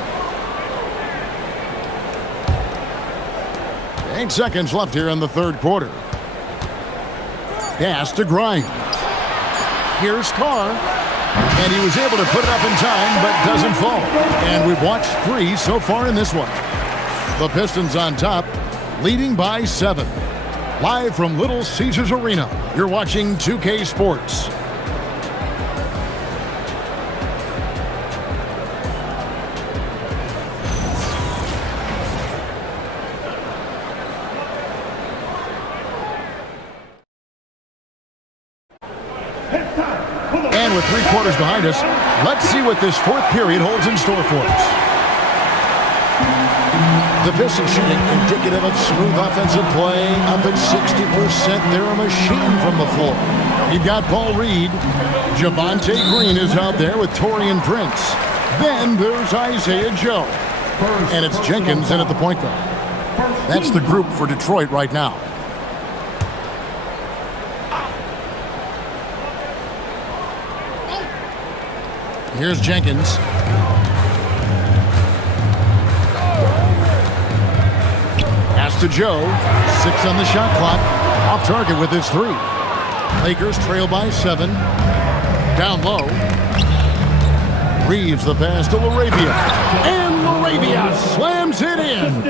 8 seconds left here in the third quarter. Pass to Grimes. Here's Carr. And he was able to put it up in time, but doesn't fall. And we've watched 3 so far in this one. The Pistons on top, leading by 7. Live from Little Caesars Arena, you're watching 2K Sports. And with 3 quarters behind us, let's see what this fourth period holds in store for us. The Pistons shooting indicative of smooth offensive play, up at 60%. They're a machine from the floor. You've got Paul Reed. Javonte Green is out there with Taurean Prince. Then there's Isaiah Joe. And it's Jenkins in at the point guard. That's the group for Detroit right now. Here's Jenkins. Pass to Joe. 6 on the shot clock. Off target with his 3. Lakers trail by 7. Down low. Reeves the pass to LaRavia. And LaRavia slams it in.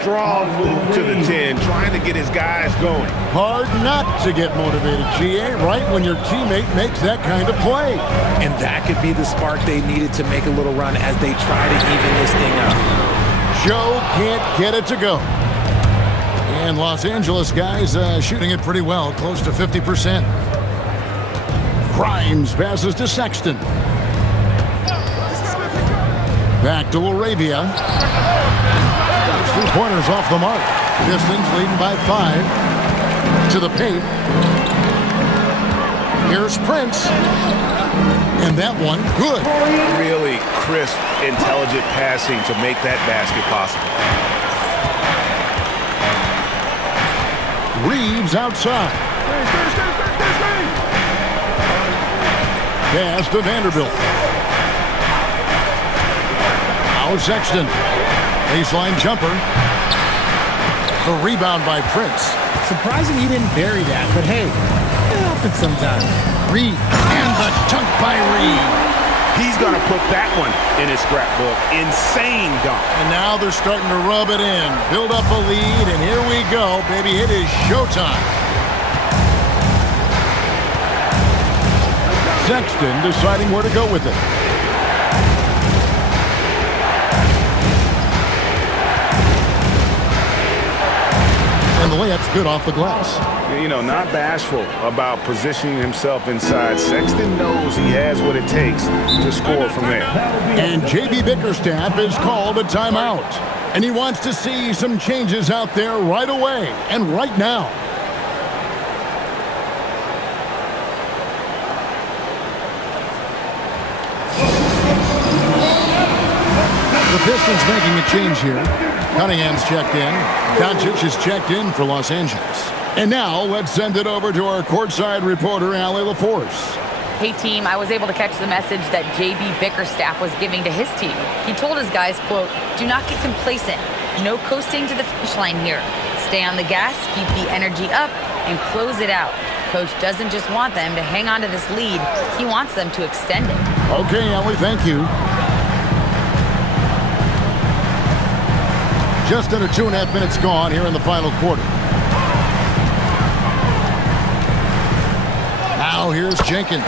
Strong move to the 10, trying to get his guys going. Hard not to get motivated, GA, right when your teammate makes that kind of play. And that could be the spark they needed to make a little run as they try to even this thing up. Joe can't get it to go. And Los Angeles guys shooting it pretty well, close to 50%. Grimes passes to Sexton. Back to LaRavia. 3-pointers off the mark. Pistons leading by 5. To the paint. Here's Prince. And that one, good. Really crisp, intelligent passing to make that basket possible. Reeves outside. Pass to Vanderbilt. Now Sexton. Baseline jumper. The rebound by Prince. Surprising he didn't bury that, but hey, it happens sometimes. Reed. And the dunk by Reed. He's going to put that one in his scrapbook. Insane dunk. And now they're starting to rub it in. Build up a lead, and here we go, baby. It is showtime. Sexton deciding where to go with it. And the layup's good off the glass. You know, not bashful about positioning himself inside. Sexton knows he has what it takes to score from there. And J.B. Bickerstaff has called a timeout. And he wants to see some changes out there right away and right now. The Pistons making a change here. Cunningham's checked in. Doncic is checked in for Los Angeles. And now let's send it over to our courtside reporter, Allie LaForce. Hey team, I was able to catch the message that J.B. Bickerstaff was giving to his team. He told his guys, quote, "Do not get complacent. No coasting to the finish line here. Stay on the gas, keep the energy up, and close it out. Coach doesn't just want them to hang on to this lead. He wants them to extend it." Okay, Allie, thank you. Just under 2.5 minutes gone here in the final quarter. Now here's Jenkins.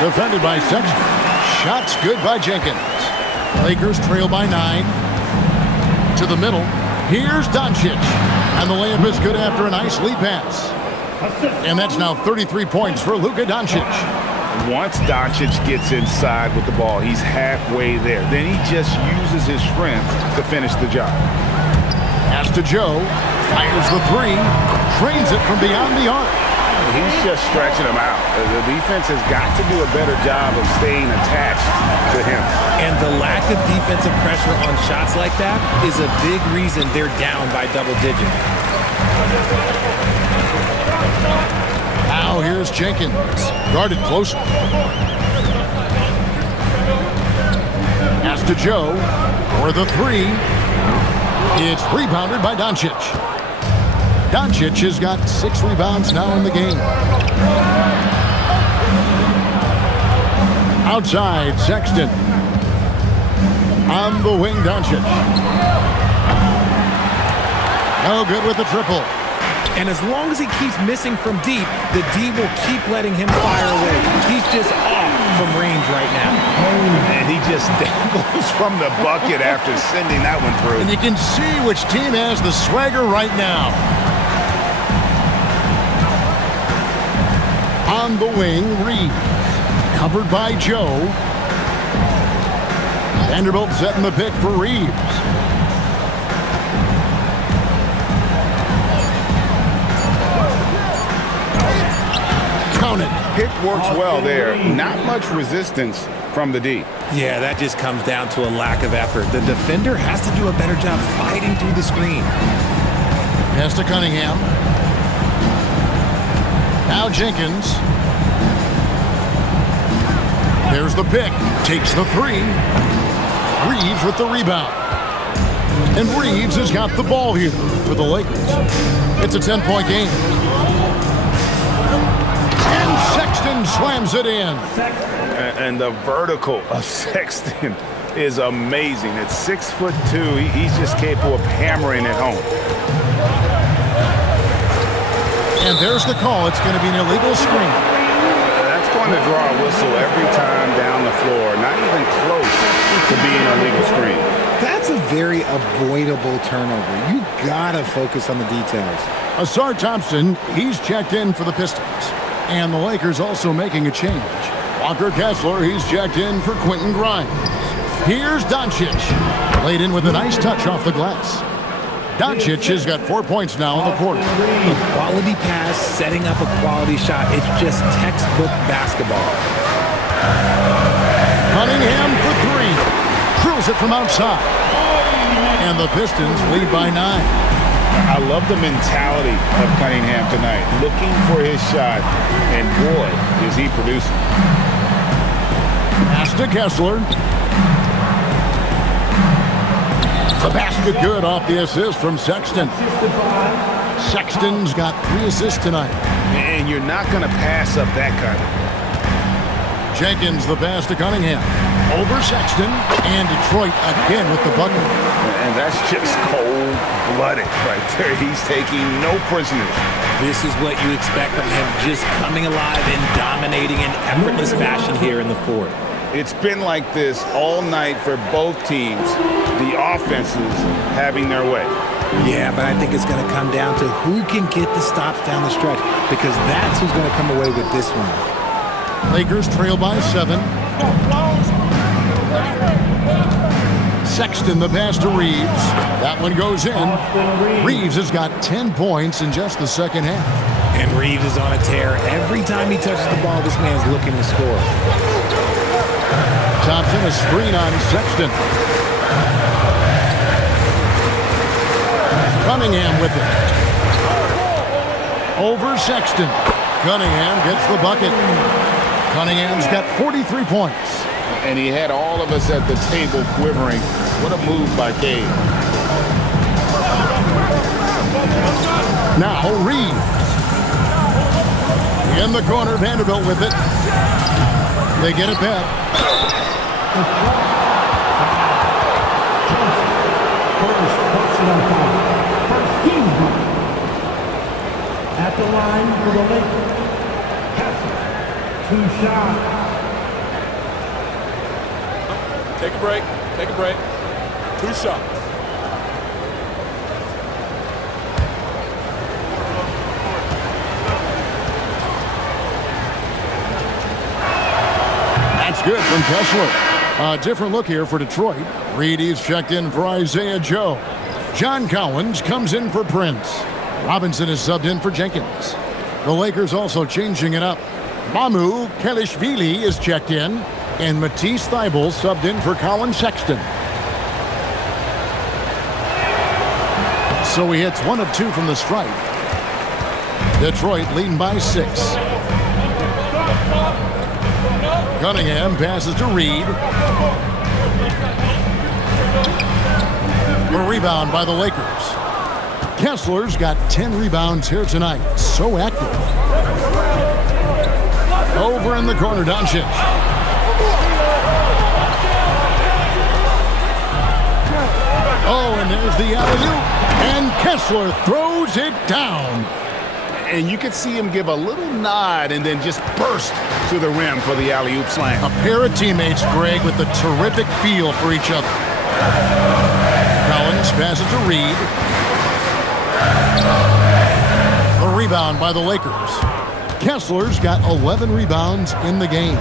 Defended by Sexton. Shots good by Jenkins. Lakers trail by 9. To the middle. Here's Doncic. And the layup is good after a nice lead pass. And that's now 33 points for Luka Doncic. Once Doncic gets inside with the ball, he's halfway there. Then he just uses his strength to finish the job. Pass to Joe. Fires the three. Trains it from beyond the arc. He's just stretching him out. The defense has got to do a better job of staying attached to him. And the lack of defensive pressure on shots like that is a big reason they're down by double digits. Now here's Jenkins. Guarded closer. Pass to Joe for the three. It's rebounded by Doncic. Doncic has got 6 rebounds now in the game. Outside, Sexton. On the wing, Doncic. No good with the triple. And as long as he keeps missing from deep, the D will keep letting him fire away. He's just off from range right now. And he just dangles from the bucket after sending that one through. And you can see which team has the swagger right now. On the wing, Reed. Covered by Joe. Vanderbilt setting the pick for Reeves. Count it. Pick works well there. Not much resistance from the D. Yeah, that just comes down to a lack of effort. The defender has to do a better job fighting through the screen. Pass to Cunningham. Now Jenkins. There's the pick. Takes the three. Reeves with the rebound. And Reeves has got the ball here for the Lakers. It's a 10-point game. And Sexton slams it in. And the vertical of Sexton is amazing. At 6'2", he's just capable of hammering it home. And there's the call. It's going to be an illegal screen. That's going to draw a whistle every time down the floor. Not even close to being a legal screen. That's a very avoidable turnover. You gotta focus on the details. Asar Thompson, he's checked in for the Pistons. And the Lakers also making a change. Walker Kessler, he's checked in for Quentin Grimes. Here's Doncic. Laid in with a nice touch off the glass. Doncic has got 4 points now in the quarter. A quality pass, setting up a quality shot. It's just textbook basketball. Cunningham for three. Drills it from outside. And the Pistons lead by 9. I love the mentality of Cunningham tonight. Looking for his shot, and boy, is he producing. Pass to Kessler. The basket good off the assist from Sexton. Sexton's got 3 assists tonight. And you're not going to pass up that kind of. Jenkins the pass to Cunningham. Over Sexton. And Detroit again with the bucket. And that's just cold-blooded right there. He's taking no prisoners. This is what you expect from him, just coming alive and dominating in effortless fashion here in the fourth. It's been like this all night for both teams. The offenses having their way. Yeah, but I think it's going to come down to who can get the stops down the stretch, because that's who's going to come away with this one. Lakers trail by 7. Sexton the pass to Reeves. That one goes in. Reeves has got 10 points in just the second half. And Reeves is on a tear. Every time he touches the ball, this man's looking to score. Thompson, a screen on Sexton. Cunningham with it. Over Sexton. Cunningham gets the bucket. Cunningham's got 43 points. And he had all of us at the table quivering. What a move by Cade. Now Reeves. In the corner, Vanderbilt with it. They get it back. First personal foul. First team foul. At the line for the Lakers. Kessler. 2 shots. Take a break. Take a break. 2 shots. from Kessler. A different look here for Detroit. Reed is checked in for Isaiah Joe. John Collins comes in for Prince. Robinson is subbed in for Jenkins. The Lakers also changing it up. Mamu Kelishvili is checked in, and Matisse Thybulle subbed in for Colin Sexton. So he hits 1 of 2 from the stripe. Detroit leading by 6. Cunningham passes to Reed. A rebound by the Lakers. Kessler's got 10 rebounds here tonight. So active. Over in the corner, Doncic. Oh, and there's the alley-oop. And Kessler throws it down. And you could see him give a little nod and then just burst to the rim for the alley-oop slam. A pair of teammates, Greg, with a terrific feel for each other. Collins passes to Reed. A rebound by the Lakers. Kessler's got 11 rebounds in the game.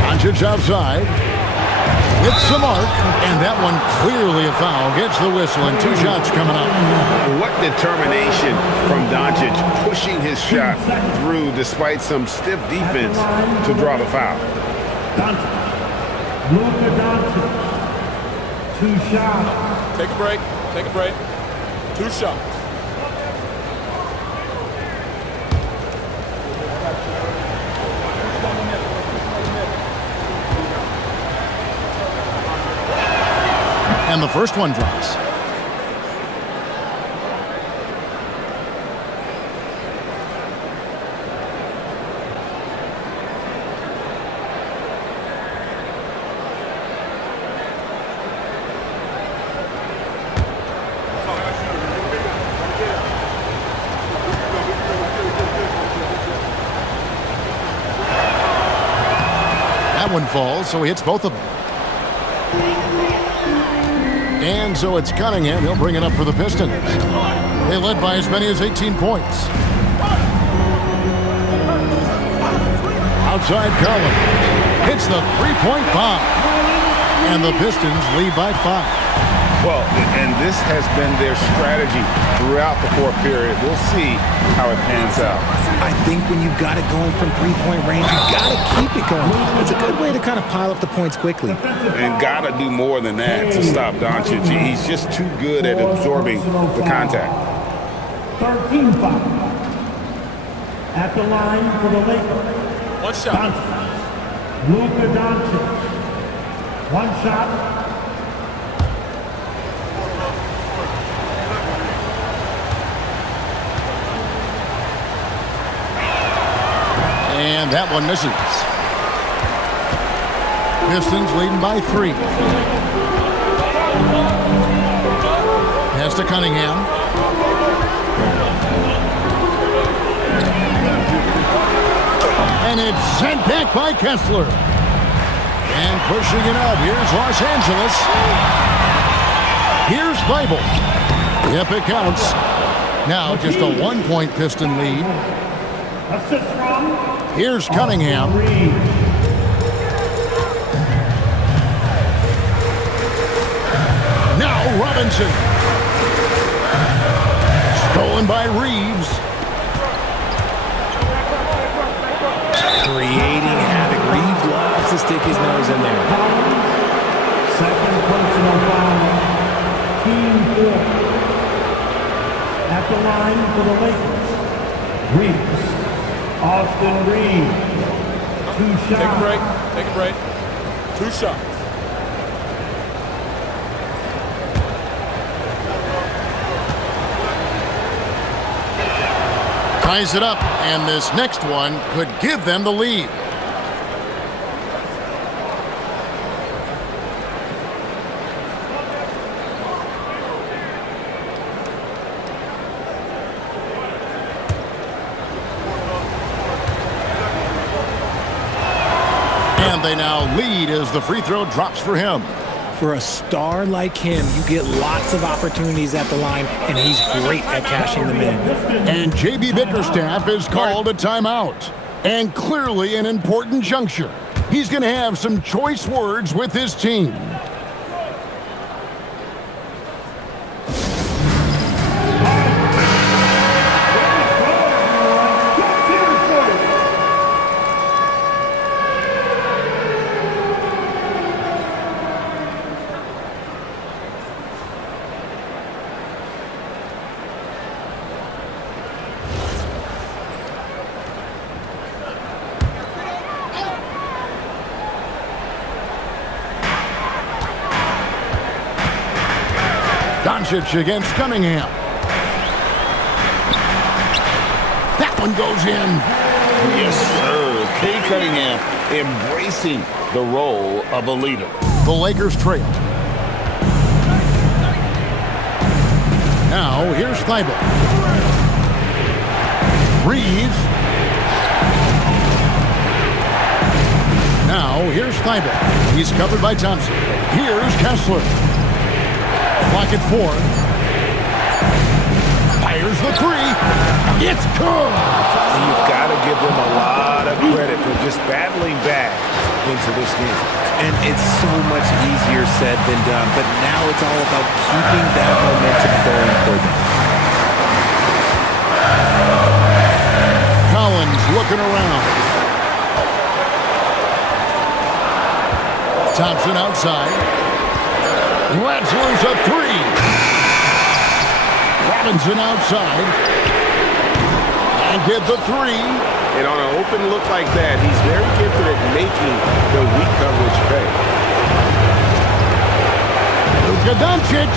Doncic outside. Hits the mark, and that one clearly a foul. Gets the whistle, and 2 shots coming up. What determination from Doncic, pushing his shot through despite some stiff defense to draw the foul. Luka Doncic. 2 shots. Take a break. Take a break. 2 shots. And the first one drops. That one falls, so he hits both of them. And so it's Cunningham. He'll bring it up for the Pistons. They led by as many as 18 points. Outside Collins. Hits the three-point bomb. And the Pistons lead by 5. Well, and this has been their strategy throughout the fourth period. We'll see how it pans out. I think when you've got it going from three-point range, you've got to keep it going. It's a good way to kind of pile up the points quickly. And got to do more than that to stop Doncic. He's just too good at absorbing the contact. 13 foul. At the line for the Lakers. 1 shot. Luka Doncic. 1 shot. And that one misses. Pistons leading by 3. Pass to Cunningham. And it's sent back by Kessler. And pushing it up. Here's Los Angeles. Here's Thybulle. Yep, it counts. Now just a 1-point Piston lead. Assist from Here's Cunningham. Now Robinson. Stolen by Reeves. Creating havoc. Reeves loves to stick his nose in there. second personal foul. Team 4. At the line for the Lakers. Reeves. Austin Reeves. 2 shots. Take a break. Take a break. 2 shots. Ties it up, and this next one could give them the lead. And they now lead as the free throw drops for him. For a star like him, you get lots of opportunities at the line, and he's great at cashing them in. And J.B. Bickerstaff is called a timeout. And clearly an important juncture. He's going to have some choice words with his team. Doncic against Cunningham. That one goes in. Yes, sir. Kay Cunningham embracing the role of a leader. The Lakers trail. Now, here's Thibault. Reeves. Now, here's Thibault. He's covered by Thompson. Here's Kessler. Clock at 4. Fires the 3. It's good. You've got to give them a lot of credit for just battling back into this game. And it's so much easier said than done, but now it's all about keeping that momentum going for them. Collins looking around. Thompson outside. Let's lose a 3. Robinson outside. And get the 3. And on an open look like that, he's very gifted at making the weak coverage pay. Luka Doncic.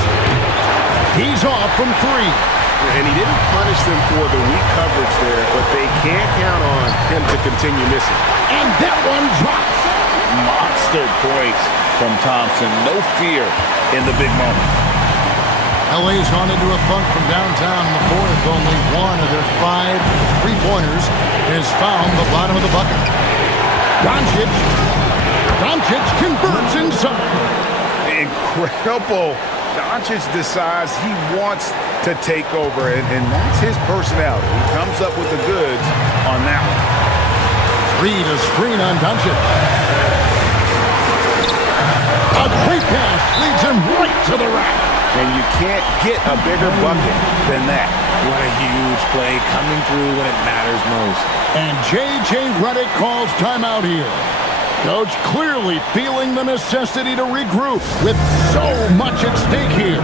He's off from 3. And he didn't punish them for the weak coverage there, but they can't count on him to continue missing. And that one drops. Monster points from Thompson. No fear in the big moment. LA's gone into a funk from downtown in the fourth. Only one of their 5 3-pointers has found the bottom of the bucket. Doncic converts inside. Incredible. Doncic decides he wants to take over, and that's his personality. He comes up with the goods on that one. Reed a screen on Doncic. A great pass leads him right to the rack. And you can't get a bigger bucket than that. What a huge play coming through when it matters most. And J.J. Redick calls timeout here. Coach clearly feeling the necessity to regroup with so much at stake here.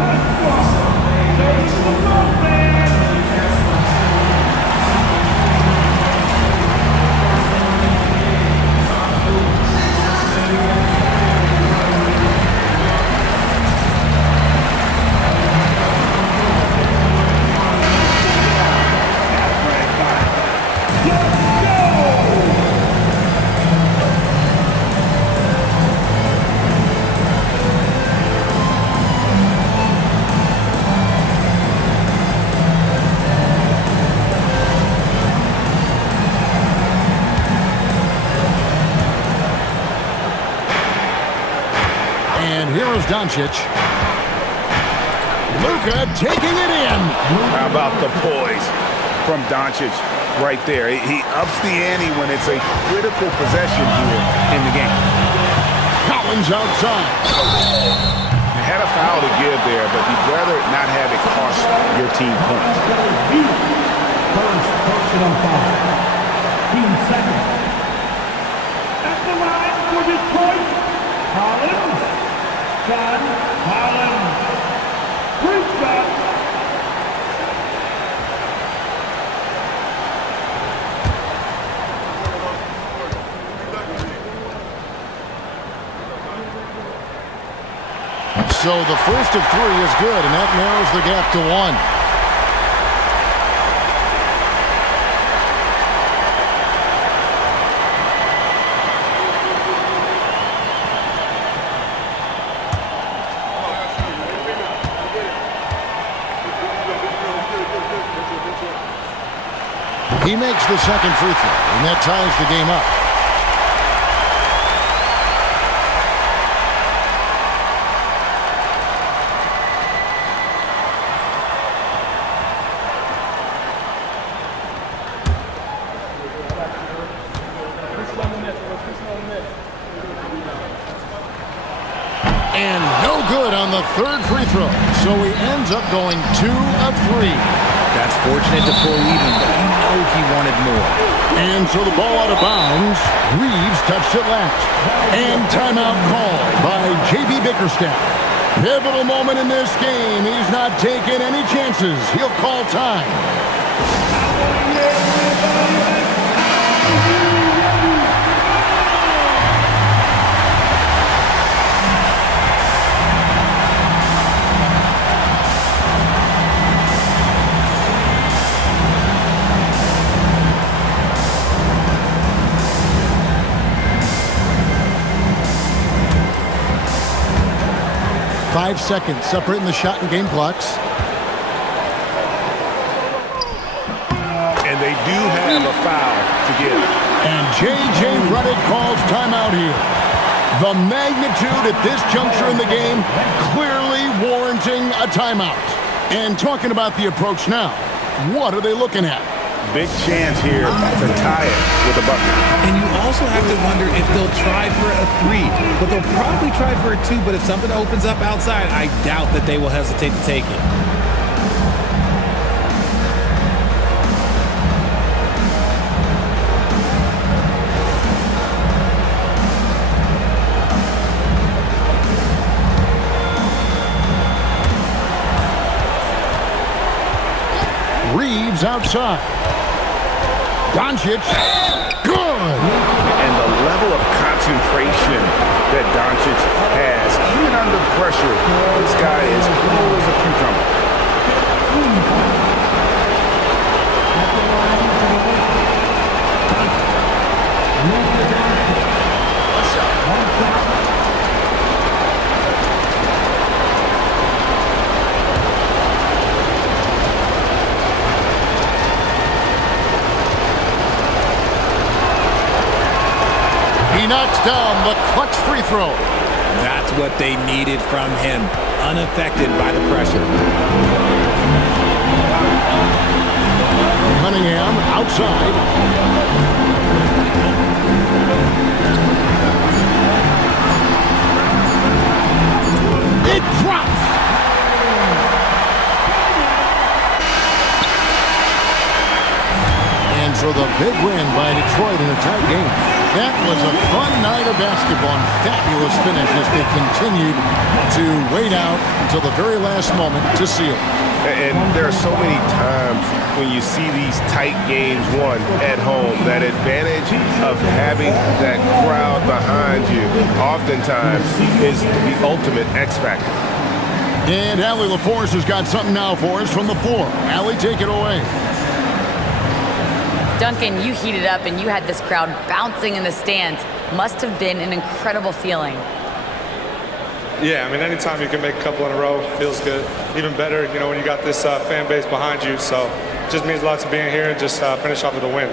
Doncic. Luka taking it in. How about the poise from Doncic right there? He ups the ante when it's a critical possession here in the game. Collins outside. You had a foul to give there, but you'd rather not have it cost your team points. First personal foul. Team second. At the line for Detroit, Collins. John Collins. 3 shots. So the first of 3 is good, and that narrows the gap to 1. He makes the second free throw, and that ties the game up. good on the third free throw. So he ends up going 2 of 3. That's fortunate to pull even, but you know he wanted more. And so the ball out of bounds. Reeves touched it last. And timeout called by J.B. Bickerstaff. Pivotal moment in this game. He's not taking any chances. He'll call time. 5 seconds separating the shot and game clocks. And they do have a foul to give. And J.J. Redick calls timeout here. The magnitude at this juncture in the game clearly warranting a timeout. And talking about the approach now, what are they looking at? Big chance here to tie it with a bucket. And you also have to wonder if they'll try for a 3. But they'll probably try for a 2. But if something opens up outside, I doubt that they will hesitate to take it. Reeves outside. Doncic, good! And the level of concentration that Doncic has, even under pressure, this guy is cool as a cucumber. He knocks down the clutch free throw. That's what they needed from him, unaffected by the pressure. Cunningham outside. It drops. And so the big win by Detroit in a tight game. That was a fun night of basketball and fabulous finish as they continued to wait out until the very last moment to seal. And there are so many times when you see these tight games won at home, that advantage of having that crowd behind you oftentimes is the ultimate X factor. And Allie LaForce has got something now for us from the floor. Allie, take it away. Duncan, you heated up and you had this crowd bouncing in the stands. Must have been an incredible feeling. Yeah, I mean, anytime you can make a couple in a row feels good. Even better, you know, when you got this fan base behind you. So it just means lots of being here and just finish off with a win.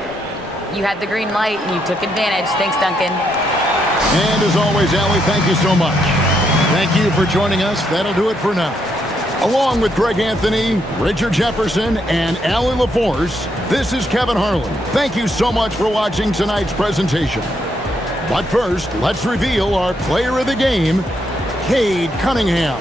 You had the green light and you took advantage. Thanks, Duncan. And as always, Allie, thank you so much. Thank you for joining us. That'll do it for now. Along with Greg Anthony, Richard Jefferson, and Allie LaForce, this is Kevin Harlan. Thank you so much for watching tonight's presentation. But first, let's reveal our player of the game, Cade Cunningham.